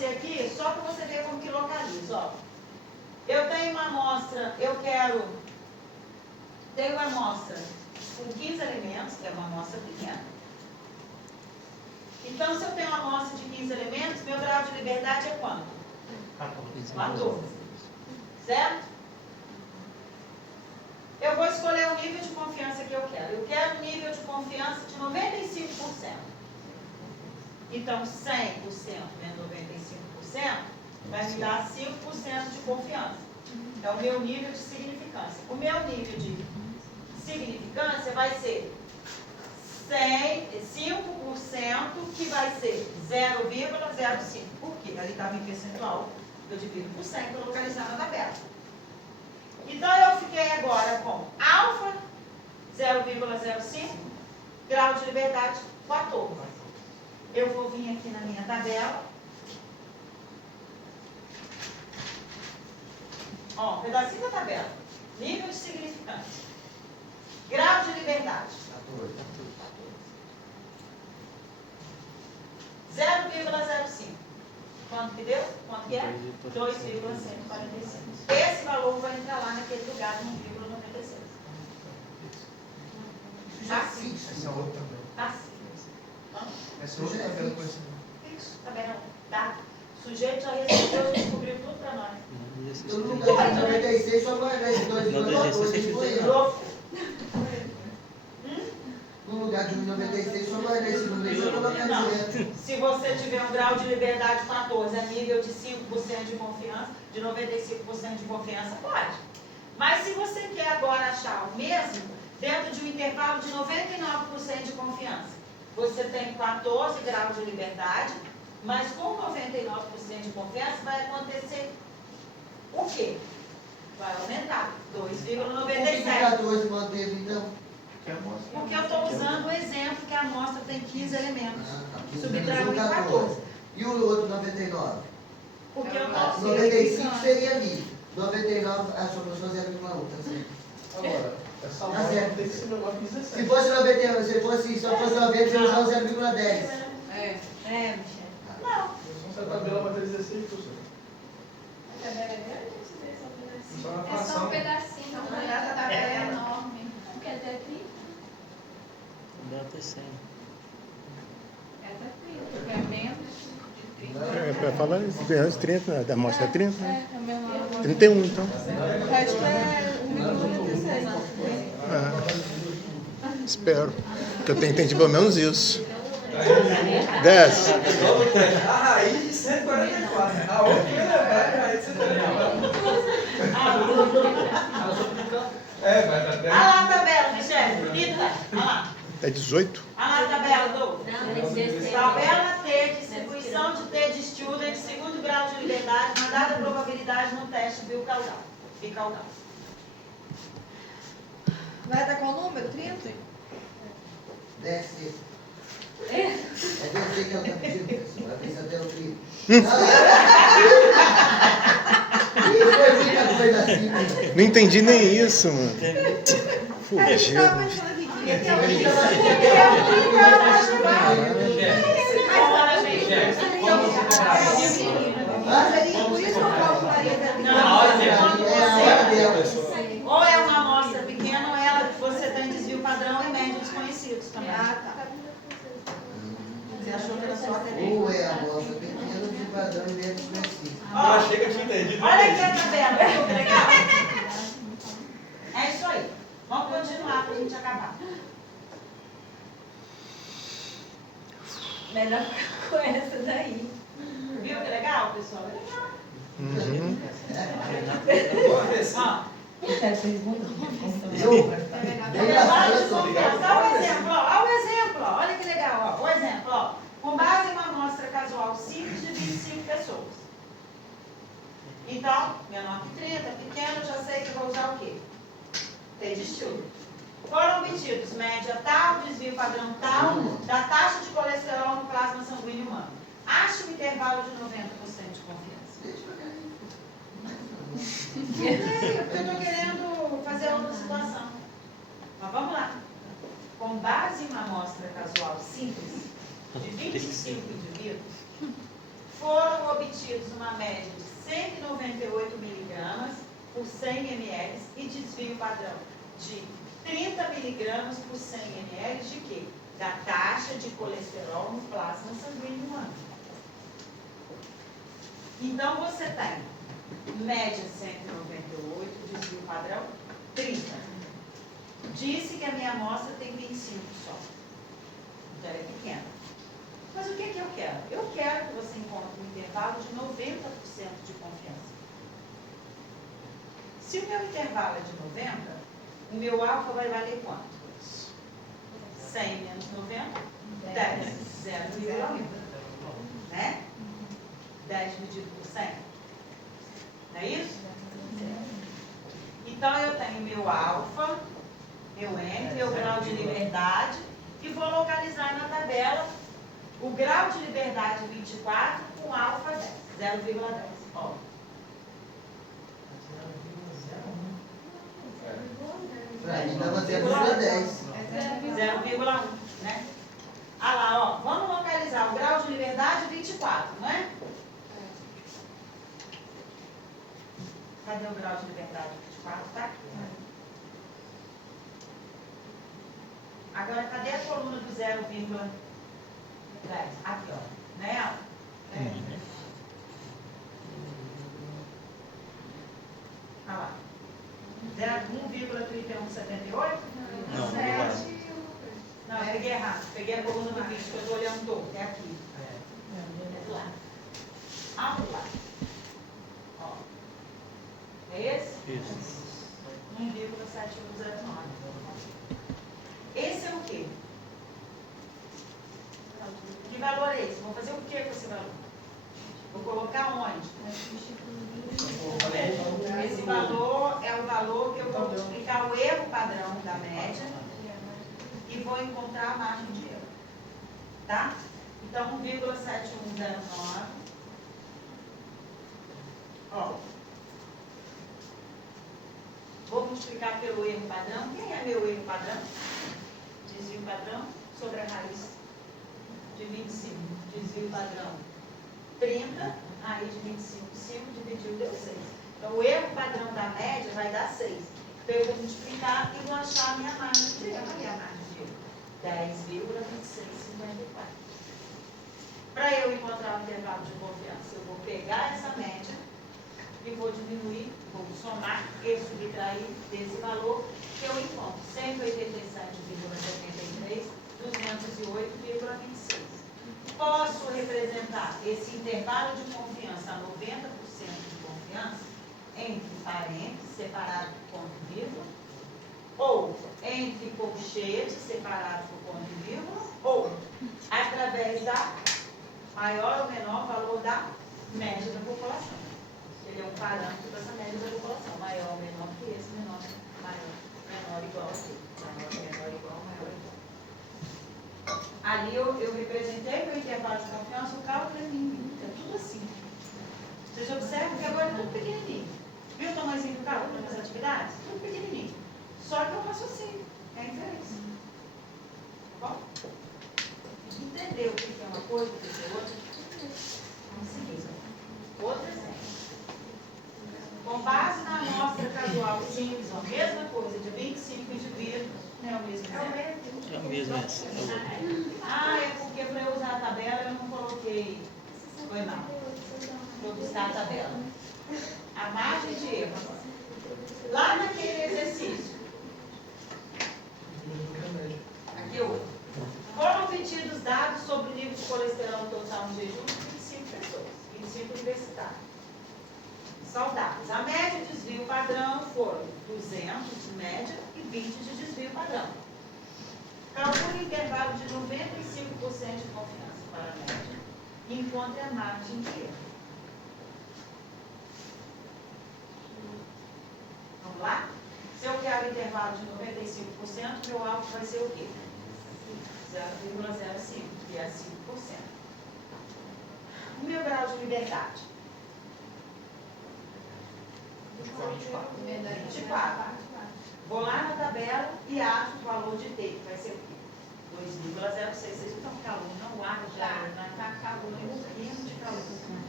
você aqui, só para você ver como que localiza, ó. Eu tenho uma amostra, tenho uma amostra com 15 elementos, que é uma amostra pequena. Então, se eu tenho uma amostra de 15 elementos, meu grau de liberdade é quanto? 14. Certo? Eu vou escolher o nível de confiança que eu quero. Eu quero um nível de confiança de 95%. Então, 100% menos 95% vai me dar 5% de confiança. É o meu nível de significância. O meu nível de significância vai ser 5%, que vai ser 0,05. Por quê? Ali estava em percentual. Eu divido por 100 para localizar na tabela. Então, eu fiquei agora com alfa 0,05, grau de liberdade 14. Eu vou vir aqui na minha tabela. Ó, um pedacinho da tabela. Nível de significância. Grau de liberdade. 0,05. Quanto que deu? Quanto que é? 2,145. Esse valor vai entrar lá naquele lugar de 1,96. Já sim. Essa é outra também. Tá sim. Essa outra tabela com esse. Isso, tabela. Tá? O sujeito já recebeu, descobriu tudo para nós. Eu no lugar de 96 só guardar esse 2,14 foi eu. Louco. No lugar de 96 só guardar esse número e só colocar direto. Se você tiver um grau de liberdade 14, é nível de 5% de confiança, de 95% de confiança, pode. Mas se você quer agora achar o mesmo, dentro de um intervalo de 99% de confiança, você tem 14 graus de liberdade, mas com 99% de confiança vai acontecer o quê? Vai aumentar, 2,97. 14 manteve então? Porque eu estou usando o exemplo que a amostra tem 15 elementos. Subtraiu Subtraiu em 14. E o outro 99? Porque eu estou 95 seria 1000. 99, a sua pessoa 0,1, tá certo? Agora, essa Tá amostra certo. tem que ser menor que 17. Se fosse 99, se só fosse 90, você ia usar o 0,10. É, Michel. Não. Essa tabela vai ter 16%. A tabela é grande, esse é só um pedacinho. Só na É só fração. um pedacinho, a tabela é enorme. Quer dizer, aqui, Bota 100. É até frio, porque é menos de 30. É, para falar antes 30, né? Da amostra 30, né? É, é menor. 31, então. O resto é 1,96. Espero. Que eu tenho entendido pelo menos isso. 10. A raiz de 144. A outra que vai levar é a raiz de 144. É, vai dar 10. Olha lá a tabela, Michele, bonita. Olha lá. É 18? Olha lá a tabela, Douglas. Tabela T, distribuição de T de student, segundo grau de liberdade, mandada probabilidade no teste bicaudal. Vai dar qual número? 30? Desce. É descer que ela está pedindo, pessoal. Ela pensa até o frio. E foi muita coisa assim. Não entendi nem isso, mano. A gente Fugiu. estava pensando aqui. Por isso eu calcularia Ou é uma amostra pequena, ou ela, você tem desvio padrão e média desconhecidos também. Você achou que era só até Ou é a amostra pequena de padrão e médio desconhecido. Ó, Eu achei que eu tinha entendido. olha aqui a tabela, viu que legal? É isso aí. Vamos continuar para a gente acabar. Melhor com essa daí. Viu que legal, pessoal? É legal. Uhum. Ó, Eu? Bem na Olha sala só. o exemplo, ó. Olha o exemplo, ó. Olha que legal, ó. O exemplo, ó. Com base em uma amostra casual simples de 25 pessoas. Então, menor que 30, pequeno, eu já sei que eu vou usar o quê? T de estudo. Foram obtidos média tal, desvio padrão tal, da taxa de colesterol no plasma sanguíneo humano. Ache um intervalo de 90% de confiança. Porque eu estou querendo fazer outra situação. Mas vamos lá. Com base em uma amostra casual simples, de 25 indivíduos, foram obtidos uma média de 198 miligramas por 100 ml e desvio padrão de 30 miligramas por 100 ml de quê? Da taxa de colesterol no plasma sanguíneo humano. Então, você tem média 198, desvio padrão 30. Disse que a minha amostra tem 25 só. Então, ela é pequena. Mas o que eu quero? Eu quero que você encontre um intervalo de 90% de confiança. Se o meu intervalo é de 90, o meu alfa vai valer quanto? 100 menos 90, 10, 0,1. Né? 10 dividido por 100. Não é isso? Então, eu tenho meu alfa, meu N, meu grau de liberdade, e vou localizar na tabela o grau de liberdade 24 com alfa 10, 0,10. Ó. Fred, dava 0,10. 0,1, né? Ah lá, ó. Vamos localizar o grau de liberdade 24, não é? Cadê o grau de liberdade 24? Tá aqui, né? Agora, cadê a coluna do 0,10? Aqui, ó. Né? Olha lá. 1,3178? Não, 7. Não, eu peguei errado. Peguei a coluna do 20, que eu estou olhando todo. É aqui. É do lado. Ah, do lado. Ó. É esse? Isso. 1,7109. Esse é o quê? Que valor é esse? Vou fazer o que com esse valor? Vou colocar onde? Esse valor é o valor que eu vou multiplicar o erro padrão da média e vou encontrar a margem de erro. Tá? Então, 1,7109. Ó. Vou multiplicar pelo erro padrão. Quem é meu erro padrão? Desvio padrão sobre a raiz de 25. Desvio padrão 30, raiz de 25, 5 dividido deu 6. Então, o erro padrão da média vai dar 6. Então, eu vou multiplicar e vou achar a minha margem de erro. Olha a margem de erro. 10,2654. Para eu encontrar o intervalo de confiança, eu vou pegar essa média e vou diminuir, vou somar e subtrair desse valor que eu encontro. 187,73, 208,26. Posso representar esse intervalo de confiança a 90% de confiança entre parênteses, separado por ponto e vírgula, ou entre colchetes, separado por ponto e vírgula, ou através da maior ou menor valor da média da população. Ele é um parâmetro dessa média da população. Maior ou menor que esse, menor, maior, menor igual a esse. Menor igual, maior igual. Ali eu representei meu intervalo de confiança, o cálculo é mínimo. É tudo assim. Vocês observam que agora é tudo pequenininho. Viu o tamanhozinho do cálculo das atividades? Tudo pequenininho. Só que é um raciocínio. É a inferência. Tá bom? Entender o que é uma coisa, o que é outra. Vamos seguir. Outro exemplo. Com base na amostra casual simples, a mesma coisa, de 25 indivíduos, não é o mesmo exemplo? É o mesmo esse. Ah, é porque para eu usar a tabela eu não coloquei. Foi mal. Vou buscar a tabela. A margem de erro. Lá naquele exercício. Aqui outro. Foram obtidos dados sobre o nível de colesterol total no jejum de 25 pessoas, 25 universitários. Saudáveis. A média de desvio padrão foram 200 de média e 20 de desvio padrão. Calcule o intervalo de 95% de confiança para a média e encontre a margem de erro. Vamos lá? Se eu quero o intervalo de 95%, meu alvo vai ser o quê? 0,05, que é 5%. O meu grau de liberdade? 24. Vou lá na tabela e acho o valor de T, que vai ser 2,06. Vocês não estão com calor, não? O ar já está calor, morrendo de calor.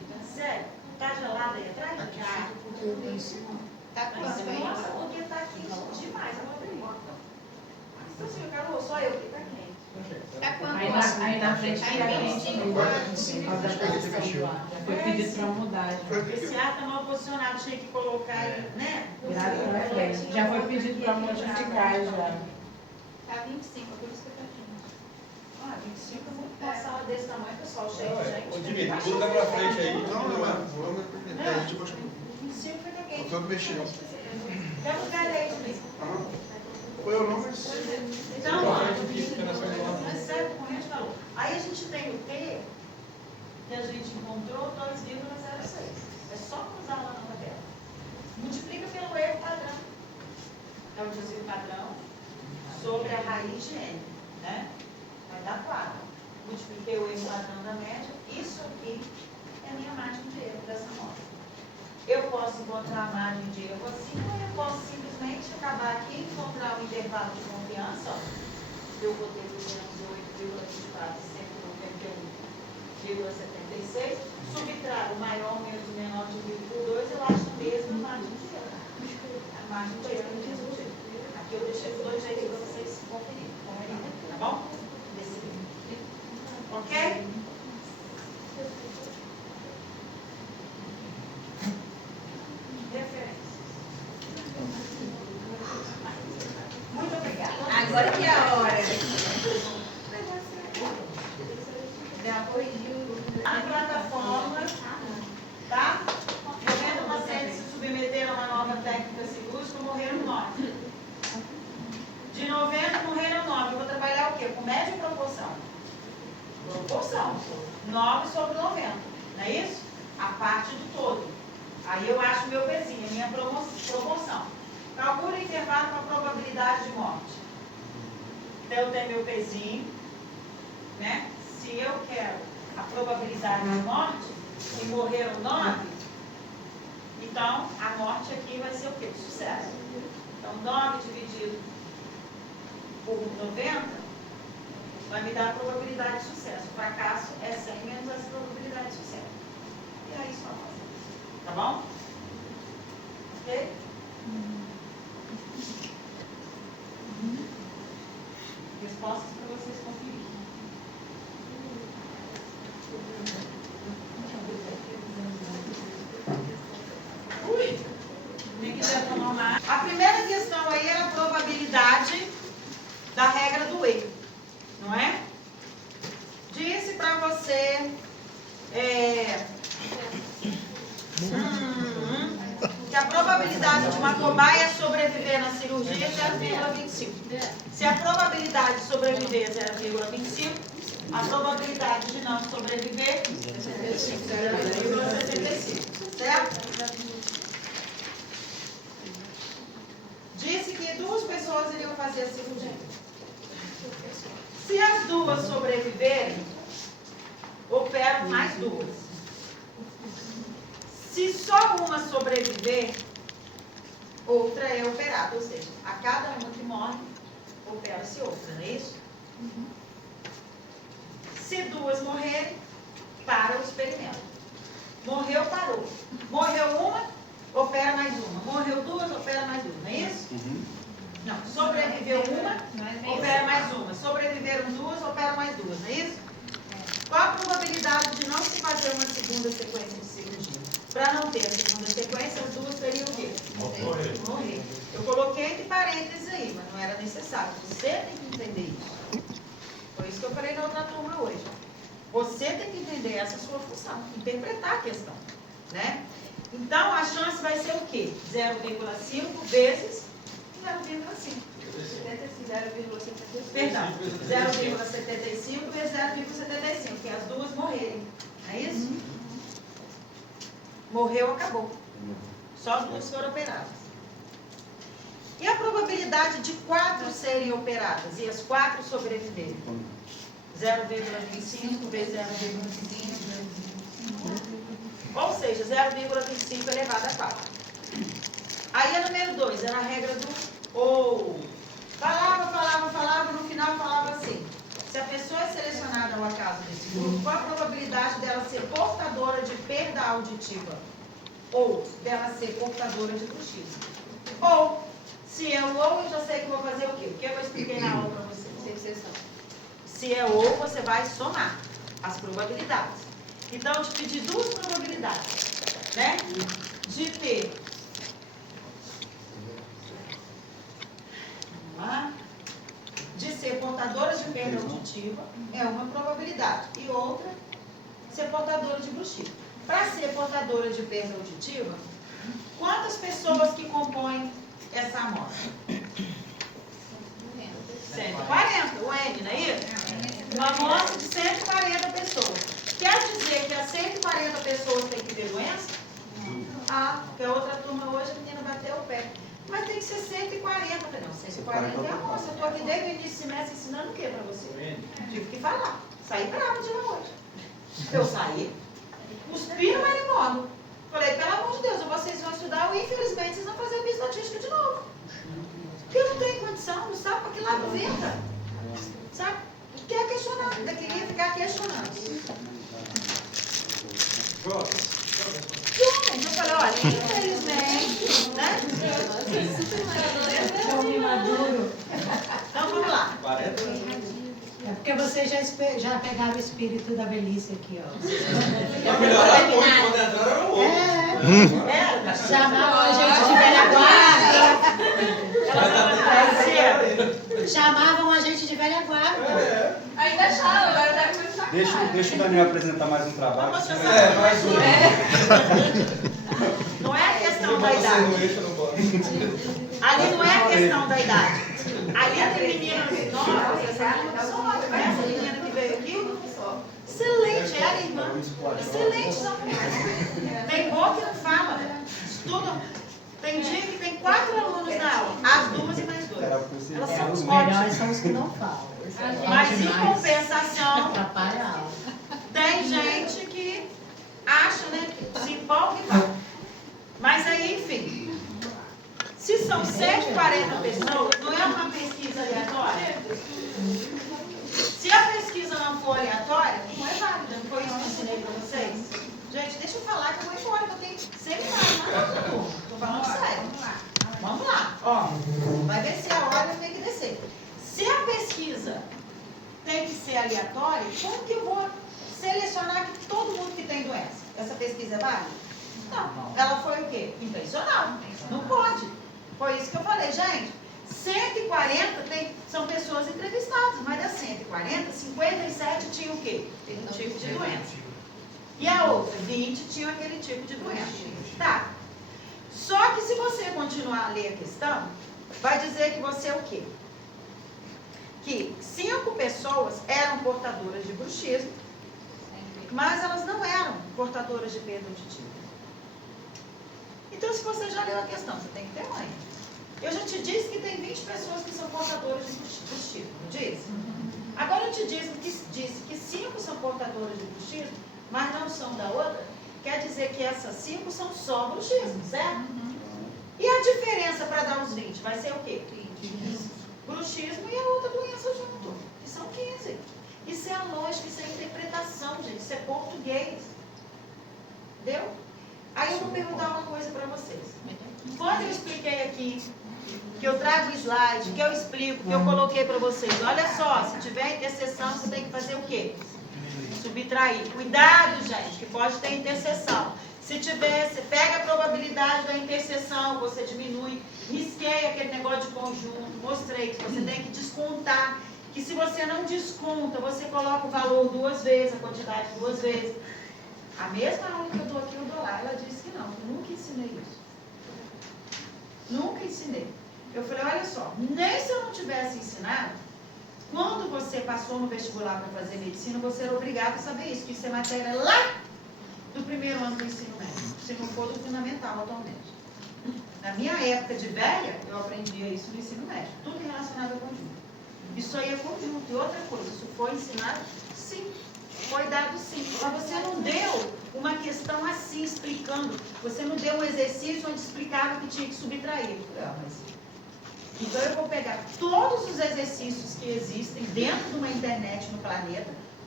Tá gelado aí atrás? Tá quanto aí? Nossa, porque tá quente demais. Eu vou abrir. Então, assim, Carol, só eu que tá quente. Tá quanto? Aí na frente Aí fica vem quente. de Foi pedido pra mudar. Esse ar tá mal posicionado, tinha que colocar aí, né? Virado pra frente. Já foi pedido pra modificar já. Tá 25, por isso que tá quente. Ah, 25 é muito uma sala desse tamanho, pessoal, cheio de gente. Ô, Divino, coloca pra frente aí. Vamos perguntar. A gente gosta. 25 fica quente. Eu tô mexendo. Dá um lugar aí, Divino. Foi o nome? Então, ó, mas certo, como a gente falou. Aí a gente tem o T, que a gente encontrou 2,06. É só cruzar lá na tabela. Multiplica pelo erro padrão. É o desvio padrão sobre a raiz de N, né? Vai dar 4. Multipliquei o erro padrão da média. Isso aqui é a minha margem de erro dessa amostra. Eu posso encontrar a margem de erro assim, ou eu posso simplesmente acabar aqui e encontrar um intervalo de confiança. Ó. Eu vou ter 208,24 e 191,76. Subtrair o maior menos o menor dividido por 2, eu acho a mesma margem de erro. A margem de erro é do mesmo jeito. Aqui eu deixei os dois jeitos para vocês conferirem. Tá bom? Ok? Muito obrigada. Agora que é a hora. Já corrigiu. A plataforma, tá? 90 pacientes se submeteram a uma nova técnica cirúrgica, morreram 9. De 90 morreram 9. Eu vou trabalhar o quê? Com média e proporção? Proporção. 9 sobre 90. Não é isso? A parte do todo. Aí eu acho meu pezinho, a minha proporção. Calcula o intervalo com a probabilidade de morte. Então eu tenho meu pezinho, né? Se eu quero a probabilidade de morte, e morreram 9, então a morte aqui vai ser o quê? Sucesso. Então 9 dividido por 90 vai me dar a probabilidade de sucesso. O fracasso é 100 menos essa probabilidade de sucesso. E aí só fazer. Tá bom? Ok? Respostas para vocês conferirem. Ui! Nem quiser tomar uma água. A primeira questão aí é a probabilidade da regra do erro, não é? Disse para você que a probabilidade de uma cobaia sobreviver na cirurgia é 0,25. Se a probabilidade de sobreviver é 0,25, a probabilidade de não sobreviver é 0,75. Certo? Disse que 2 pessoas iriam fazer a cirurgia. Se as 2 sobreviverem, operam mais 2. Se só uma sobreviver, outra é operada. Ou seja, a cada uma que morre, opera-se outra, não é isso? Se 2 morrerem, para o experimento. Morreu, parou. Morreu uma, opera mais uma. Morreu 2, opera mais uma, não é isso? Não, sobreviveu uma, opera mais uma. Sobreviveram 2, opera mais 2, não é isso? Qual a probabilidade de não se fazer uma segunda sequência de cirurgia? Para não ter a segunda sequência, as 2 teriam o quê? Morrer. Eu coloquei entre parênteses aí, mas não era necessário. Você tem que entender isso. Foi isso que eu falei na outra turma hoje. Você tem que entender essa sua função, interpretar a questão, né? Então, a chance vai ser o quê? 0,5 vezes 0,5. Perdão, 0,75 vezes 0,75, que é as 2 morrerem. Não é isso? Morreu, acabou. Só 2 foram operadas. E a probabilidade de 4 serem operadas e as 4 sobreviverem? 0,25 vezes 0,25. Ou seja, 0,25 elevado a 4. Aí a número 2, era a regra do ou. Falava, no final falava assim. Se a pessoa é selecionada ao acaso desse grupo, qual a probabilidade dela ser portadora de perda auditiva? Ou dela ser portadora de bruxismo? Ou, se é o ou, eu já sei que eu vou fazer o quê? O que eu expliquei na aula para vocês? Se é ou, você vai somar as probabilidades. Então, eu te pedi duas probabilidades, né? De ter... Vamos lá. De ser portadora de perda auditiva é uma probabilidade. E outra, ser portadora de bruxismo. Para ser portadora de perda auditiva, quantas pessoas que compõem essa amostra? 140, o N, não é isso? Uma amostra de 140 pessoas. Quer dizer que as 140 pessoas têm que ter doença? Ah, porque a outra turma hoje a menina bateu o pé. Mas tem que ser 140. Não, 140 é a amostra. Eu estou aqui desde o início do semestre ensinando o que para você? Tive que falar. Saí brava de lá hoje. Eu saí, cuspi no marimbondo. Falei, pelo amor de Deus, vocês vão estudar, ou infelizmente vocês vão fazer a estatística de novo. Porque eu não tenho condição, não sabe para que lado venta. Sabe? Quer questionar, queria ficar questionando. Eu falei, olha, infelizmente, né? Então vamos lá. É porque você já pegava o espírito da velhice aqui, ó. Vai melhorar muito, quando entrar era o outro. Chamavam a gente de velha guarda. Chamavam a gente de velha guarda. Ainda achava, agora deve começar. Deixa o Daniel apresentar mais um trabalho. Mais um. Não é a questão da idade. Ali não é a questão da idade. Ali tem meninas novas, essa menina que veio aqui, excelente, era irmã, excelente são. Tem boa que não fala, estudam. Tem dia que tem 4 alunos na aula, as 2 e mais 2. Elas são os Melhores são os que não falam. Mas em compensação, Atrapalha a aula. tem gente que acha, né, que se empolga e fala. Mas aí, enfim. Se são 140 pessoas, não é uma pesquisa aleatória? Se a pesquisa não for aleatória, não é válida. Não foi isso que eu ensinei para vocês? Gente, deixa eu falar que eu vou embora, que eu tenho seminário na outra turma. Estou falando sério. Vamos lá. Ó, vai descer a hora, eu tenho que descer. Se a pesquisa tem que ser aleatória, como que eu vou selecionar que todo mundo que tem doença? Essa pesquisa é válida? Não. Ela foi o quê? Intencional. Não pode. Foi isso que eu falei, gente. 140 são pessoas entrevistadas, mas das 140, 57 tinham o quê? Um tipo de doença. E a outra, 20 tinham aquele tipo de doença. Tá. Só que se você continuar a ler a questão, vai dizer que você é o quê? Que 5 pessoas eram portadoras de bruxismo, mas elas não eram portadoras de perda auditiva. Então, se você já leu a questão, você tem que ter mãe. Eu já te disse que tem 20 pessoas que são portadoras de bruxismo, não disse? Agora eu te disse que 5 são portadoras de bruxismo, mas não são da outra, quer dizer que essas 5 são só bruxismo, certo? E a diferença para dar os 20 vai ser o quê? Bruxismo e a outra doença junto, que são 15. Isso é a lógica, isso é a interpretação, gente, isso é português. Deu? Aí eu vou perguntar uma coisa para vocês. Quando eu expliquei aqui, que eu trago o slide, que eu explico, que eu coloquei para vocês, olha só, se tiver interseção, você tem que fazer o quê? Subtrair. Cuidado, gente, que pode ter interseção. Se tiver, você pega a probabilidade da interseção, você diminui, risquei aquele negócio de conjunto, mostrei que você tem que descontar, que se você não desconta, você coloca o valor 2 vezes, a quantidade 2 vezes. A mesma aula que eu dou aqui, eu dou lá. Ela disse que não, eu nunca ensinei isso. Nunca ensinei. Eu falei, olha só, nem se eu não tivesse ensinado, quando você passou no vestibular para fazer medicina, você era obrigado a saber isso, que isso é matéria lá do primeiro ano do ensino médio, se não for do fundamental atualmente. Na minha época de velha, eu aprendia isso no ensino médio, tudo relacionado ao conjunto. Isso aí é conjunto. E outra coisa, isso foi ensinado? Sim. Foi dado sim. Mas você não deu uma questão assim, explicando. Você não deu um exercício onde explicava que tinha que subtrair. Então eu vou pegar todos os exercícios que existem dentro de uma internet no planeta,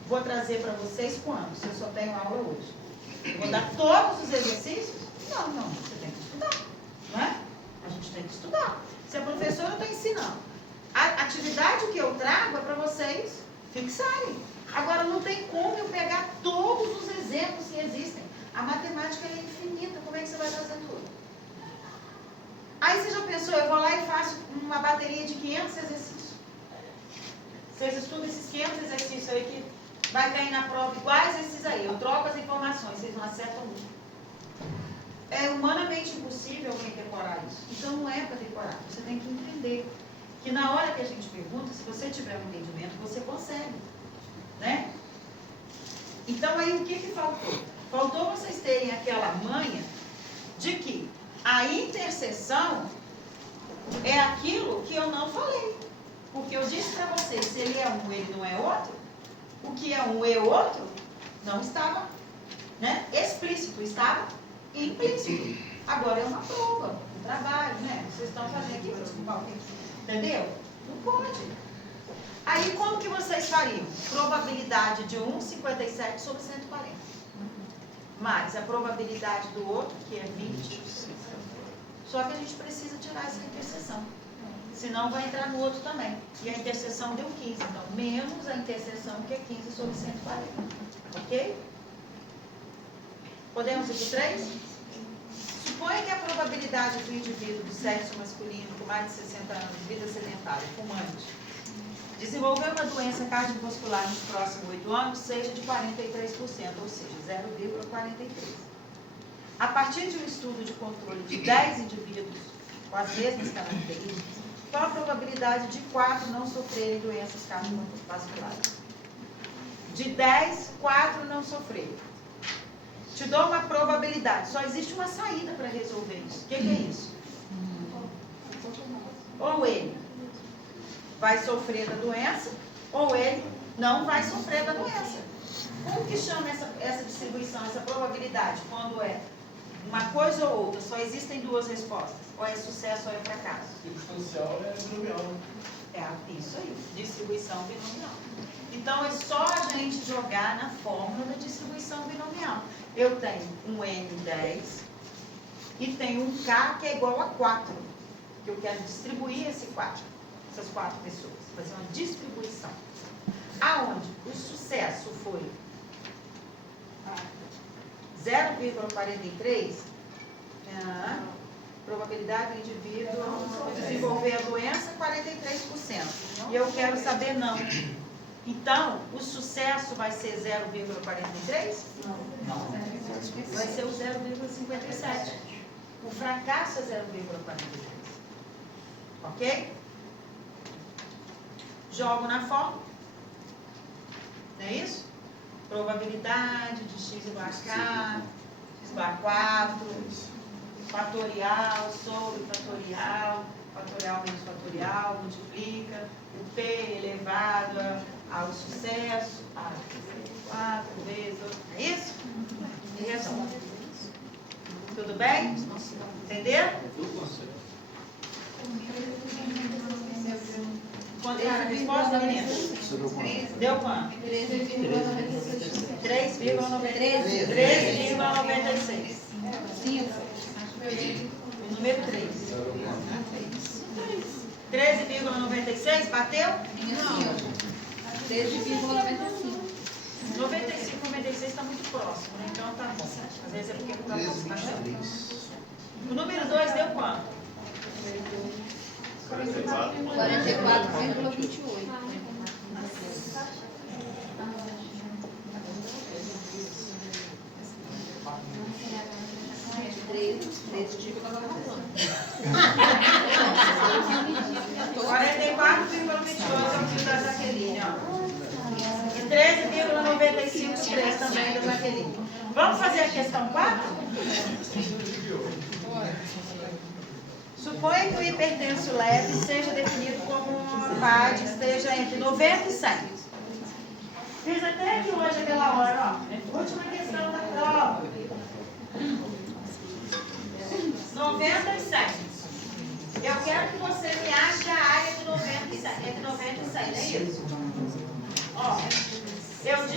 vou trazer para vocês quando? Se eu só tenho aula hoje. Eu vou dar todos os exercícios? Não, você tem que estudar, não é? A gente tem que estudar. Se a professora está ensinando, a atividade que eu trago é para vocês fixarem. Agora, não tem como eu pegar todos os exemplos que existem. A matemática é infinita, como é que você vai fazer tudo? Aí você já pensou, eu vou lá e faço uma bateria de 500 exercícios. Vocês estudam esses 500 exercícios aí que vai cair na prova iguais esses aí. Eu troco as informações, vocês não acertam muito. É humanamente impossível alguém decorar isso. Então não é para decorar, você tem que entender. Que na hora que a gente pergunta, se você tiver um entendimento, você consegue. Né? Então aí o que faltou? Faltou vocês terem aquela manha de que a interseção é aquilo que eu não falei. Porque eu disse para vocês, se ele é um, ele não é outro. O que é um e outro não estava, né, explícito, estava implícito. Agora é uma prova, um trabalho, né? Vocês estão fazendo aqui, entendeu? Não pode. Aí como que vocês fariam? Probabilidade de um, 57 sobre 140. Mais a probabilidade do outro, que é 20. Só que a gente precisa tirar essa interseção. Senão vai entrar no outro também. E a interseção deu 15. Então, menos a interseção, que é 15 sobre 140. Ok? Podemos ir para o 3? Suponha que a probabilidade do indivíduo do sexo masculino com mais de 60 anos, vida sedentária, fumante, desenvolver uma doença cardiovascular nos próximos 8 anos seja de 43%, ou seja, 0,43. A partir de um estudo de controle de 10 indivíduos com as mesmas características, qual a probabilidade de 4 não sofrerem doenças cardiovasculares? De 10, 4 não sofrerem. Te dou uma probabilidade. Só existe uma saída para resolver isso. O que é isso? Ou ele vai sofrer da doença, ou ele não vai sofrer da doença. Como que chama essa distribuição, essa probabilidade? Quando é uma coisa ou outra, só existem duas respostas. Ou é sucesso ou é fracasso. Circunstancial é binomial. É isso aí, distribuição binomial. Então é só a gente jogar na fórmula da distribuição binomial. Eu tenho um N10 e tenho um K que é igual a 4. Que eu quero distribuir essas 4 pessoas. Fazer uma distribuição. Aonde o sucesso foi 0,43, probabilidade do indivíduo desenvolver a doença 43%. E eu quero saber não. Então, o sucesso vai ser 0,43? Não. Vai ser o 0,57. O fracasso é 0,43. Ok? Jogo na fórmula. Não é isso? Probabilidade de x igual a k, x igual a 4, fatorial sobre fatorial, fatorial menos fatorial, multiplica, o p elevado ao sucesso, a 4 vezes, é isso? E resolve. Tudo bem? Entenderam? Encontrei a resposta, meninas? Deu quanto? 3,96. 3,96. Número 3. 13,96, bateu? Não. 13,95. 95, 96 está muito próximo, né? Então tá bom. Às vezes é porque não está aproximação. O número 2 deu quanto? 44,28. 44,28 é o fio da Jaqueline, ó. E 13,95 também da Jaqueline. Vamos fazer a questão 4? Suponha que o hipertenso leve seja definido como uma PAD que esteja entre 90 e 100. Fiz até aqui hoje aquela hora, ó. Última questão da prova. 90 e 100. Eu quero que você me ache a área de 90 e 100. Entre 90 e 100, não é isso? Ó, eu digo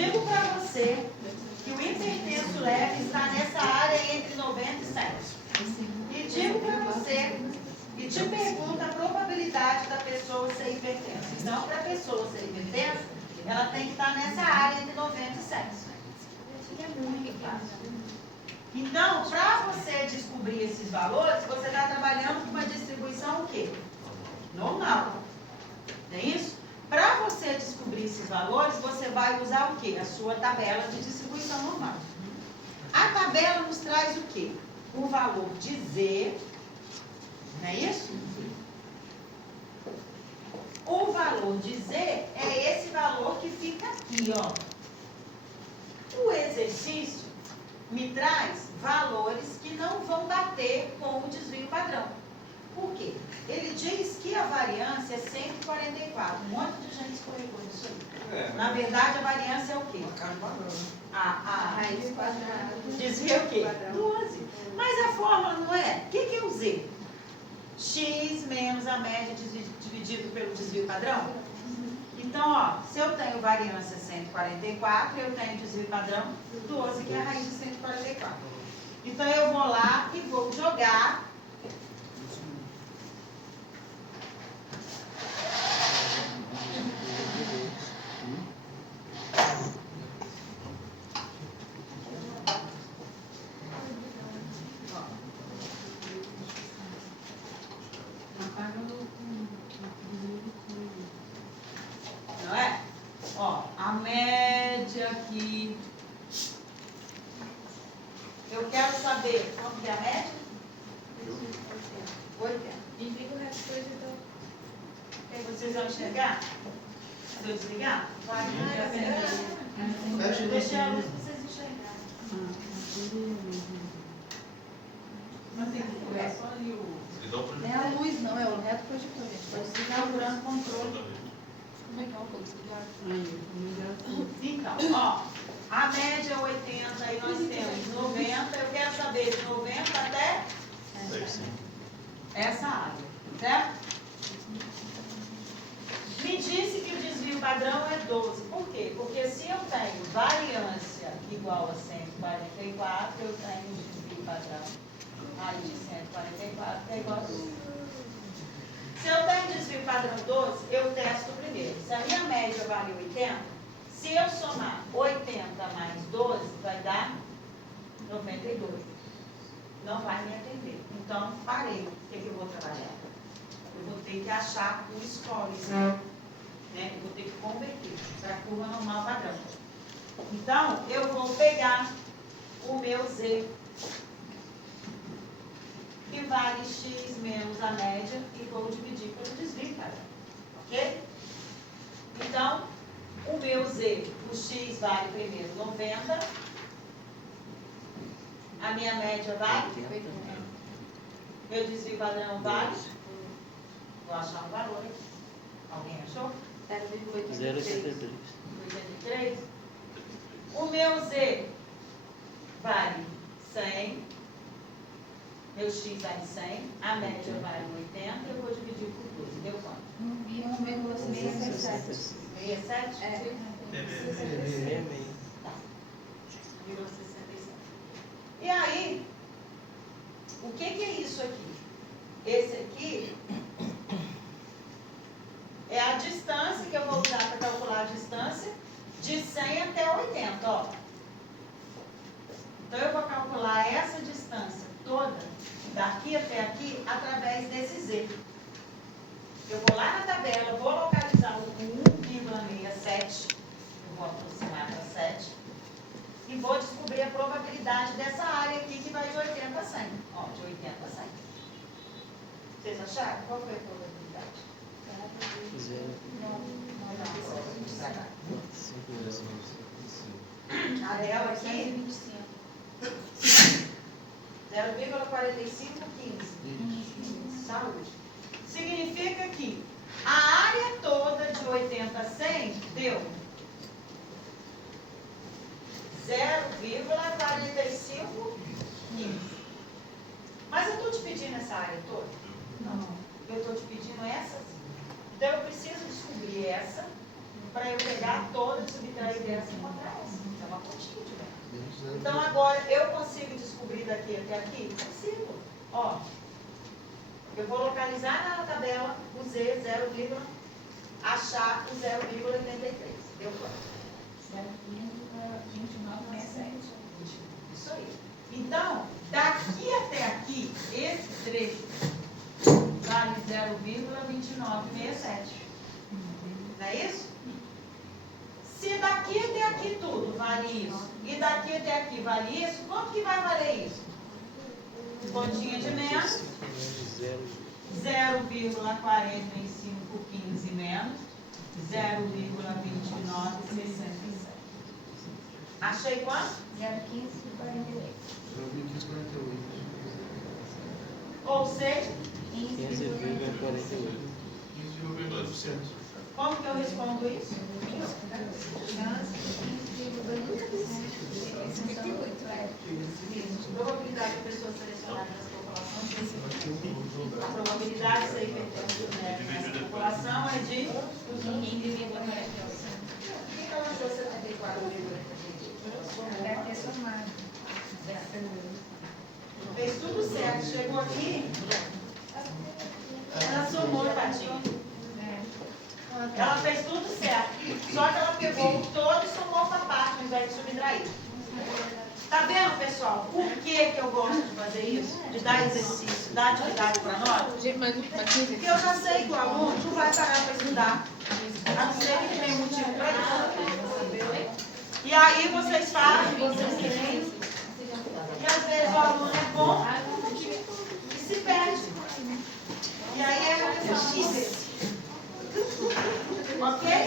digo para você que o hipertenso leve está nessa área entre 90 e 100. E digo para você e te pergunto a probabilidade da pessoa ser hipertensa. Então, para a pessoa ser hipertensa, ela tem que estar nessa área entre 90 e 100. É muito fácil. Então, para você descobrir esses valores, você está trabalhando com uma distribuição o quê? Normal. Não é isso? Para você descobrir esses valores, você vai usar o quê? A sua tabela de distribuição normal. A tabela nos traz o quê? O valor de Z, não é isso? O valor de Z é esse valor que fica aqui, ó. O exercício me traz valores que não vão bater com o desvio padrão. Por quê? Ele diz que a variância é 144. Um monte de gente escorregou isso aí. Na verdade, a variância é o quê? A Raiz quadrada. desvio o quê? 12. Mas a fórmula não é? O que é o Z? X menos a média dividido pelo desvio padrão? Então, ó, se eu tenho variância 144, eu tenho desvio padrão 12, que é a raiz de 144. Então, eu vou lá e vou jogar. Não é? Ó, a média aqui. Eu quero saber quanto é a média? 80. Desliga o resto depois então. Vocês vão enxergar? Se eu desligar? Vai, deixa a luz para vocês enxergarem. Mas tem que ver só ali o... Não é a luz, não, é o reto projetor. Pode desligar o branco controle. Então, ó, a média é 80 e nós temos 90. Eu quero saber de 90 até essa área, certo? Me disse que o desvio padrão é 12. Por quê? Porque se eu tenho variância igual a 144, eu tenho desvio padrão aí de 144, que é igual a 12. Se eu tenho desvio padrão 12, eu testo primeiro. Se a minha média vale 80, se eu somar 80 mais 12, vai dar 92. Não vai me atender. Então, parei. O que eu vou trabalhar? Eu vou ter que achar o score, né? Eu vou ter que converter para a curva normal padrão. Então, eu vou pegar o meu Z, que vale X menos a média, e vou dividir pelo desvio padrão. Ok? Então, o meu Z, o X vale primeiro 90. A minha média vale? Meu desvio padrão vale? Vou achar um valor aqui. Alguém achou? 0,83. 83. O meu Z vale 100. Meu X vale 100. A média vale 80. Eu vou dividir por 12. Deu quanto? 1,67. 67? É. Tá. Virou 67. E aí, o que é isso aqui? Esse aqui é a distância que eu vou usar para calcular a distância de 100 até 80, ó. Então, eu vou calcular essa distância toda, daqui até aqui, através desse Z. Eu vou lá na tabela, vou localizar o 1,67, eu vou aproximar para 7, e vou descobrir a probabilidade dessa área aqui, que vai de 80 a 100. Ó, de 80 a 100. Vocês acharam? Qual foi a probabilidade? 0. Ariel aqui? 0,4515. Saúde. Significa que a área toda de 80 a 100 deu 0,4515. Mas eu estou te pedindo essa área toda? Não. Eu estou te pedindo essa. Então eu preciso descobrir essa para eu pegar toda e subtrair dessa e encontrar essa. uma continha de média. Então agora eu consigo descobrir daqui até aqui? Consigo. Ó, eu vou localizar na tabela o Z 0, achar o 0,83. Deu quanto? 0,2967. Isso aí. Então, daqui até aqui, esse trecho vale 0,2967. Não é isso? Se daqui até aqui tudo vale isso, e daqui até aqui vale isso, quanto que vai valer isso? Pontinha de menos, 0,4515 menos, 0,2967. Achei quanto? 0,1548. Ou seja, 15,48. como que eu respondo isso? 15,58. Probabilidade de pessoas selecionadas nessa população. A probabilidade de ser efetuada nessa população é de 15,48. Por que ela achou 74,88? Deve ter somado. Fez tudo certo. Chegou aqui, ela somou, tadinha. Ela fez tudo certo. Só que ela pegou o todo e somou para parte, ao invés de subtrair. Tá vendo, pessoal? Por que eu gosto de fazer isso? De dar exercício, dar atividade para nós? Porque eu já sei que o aluno não vai parar para estudar. A não ser que tenha motivo para isso. E aí vocês fazem, vocês têm. E às vezes o aluno é bom e se perde. E aí é a questão. Ok?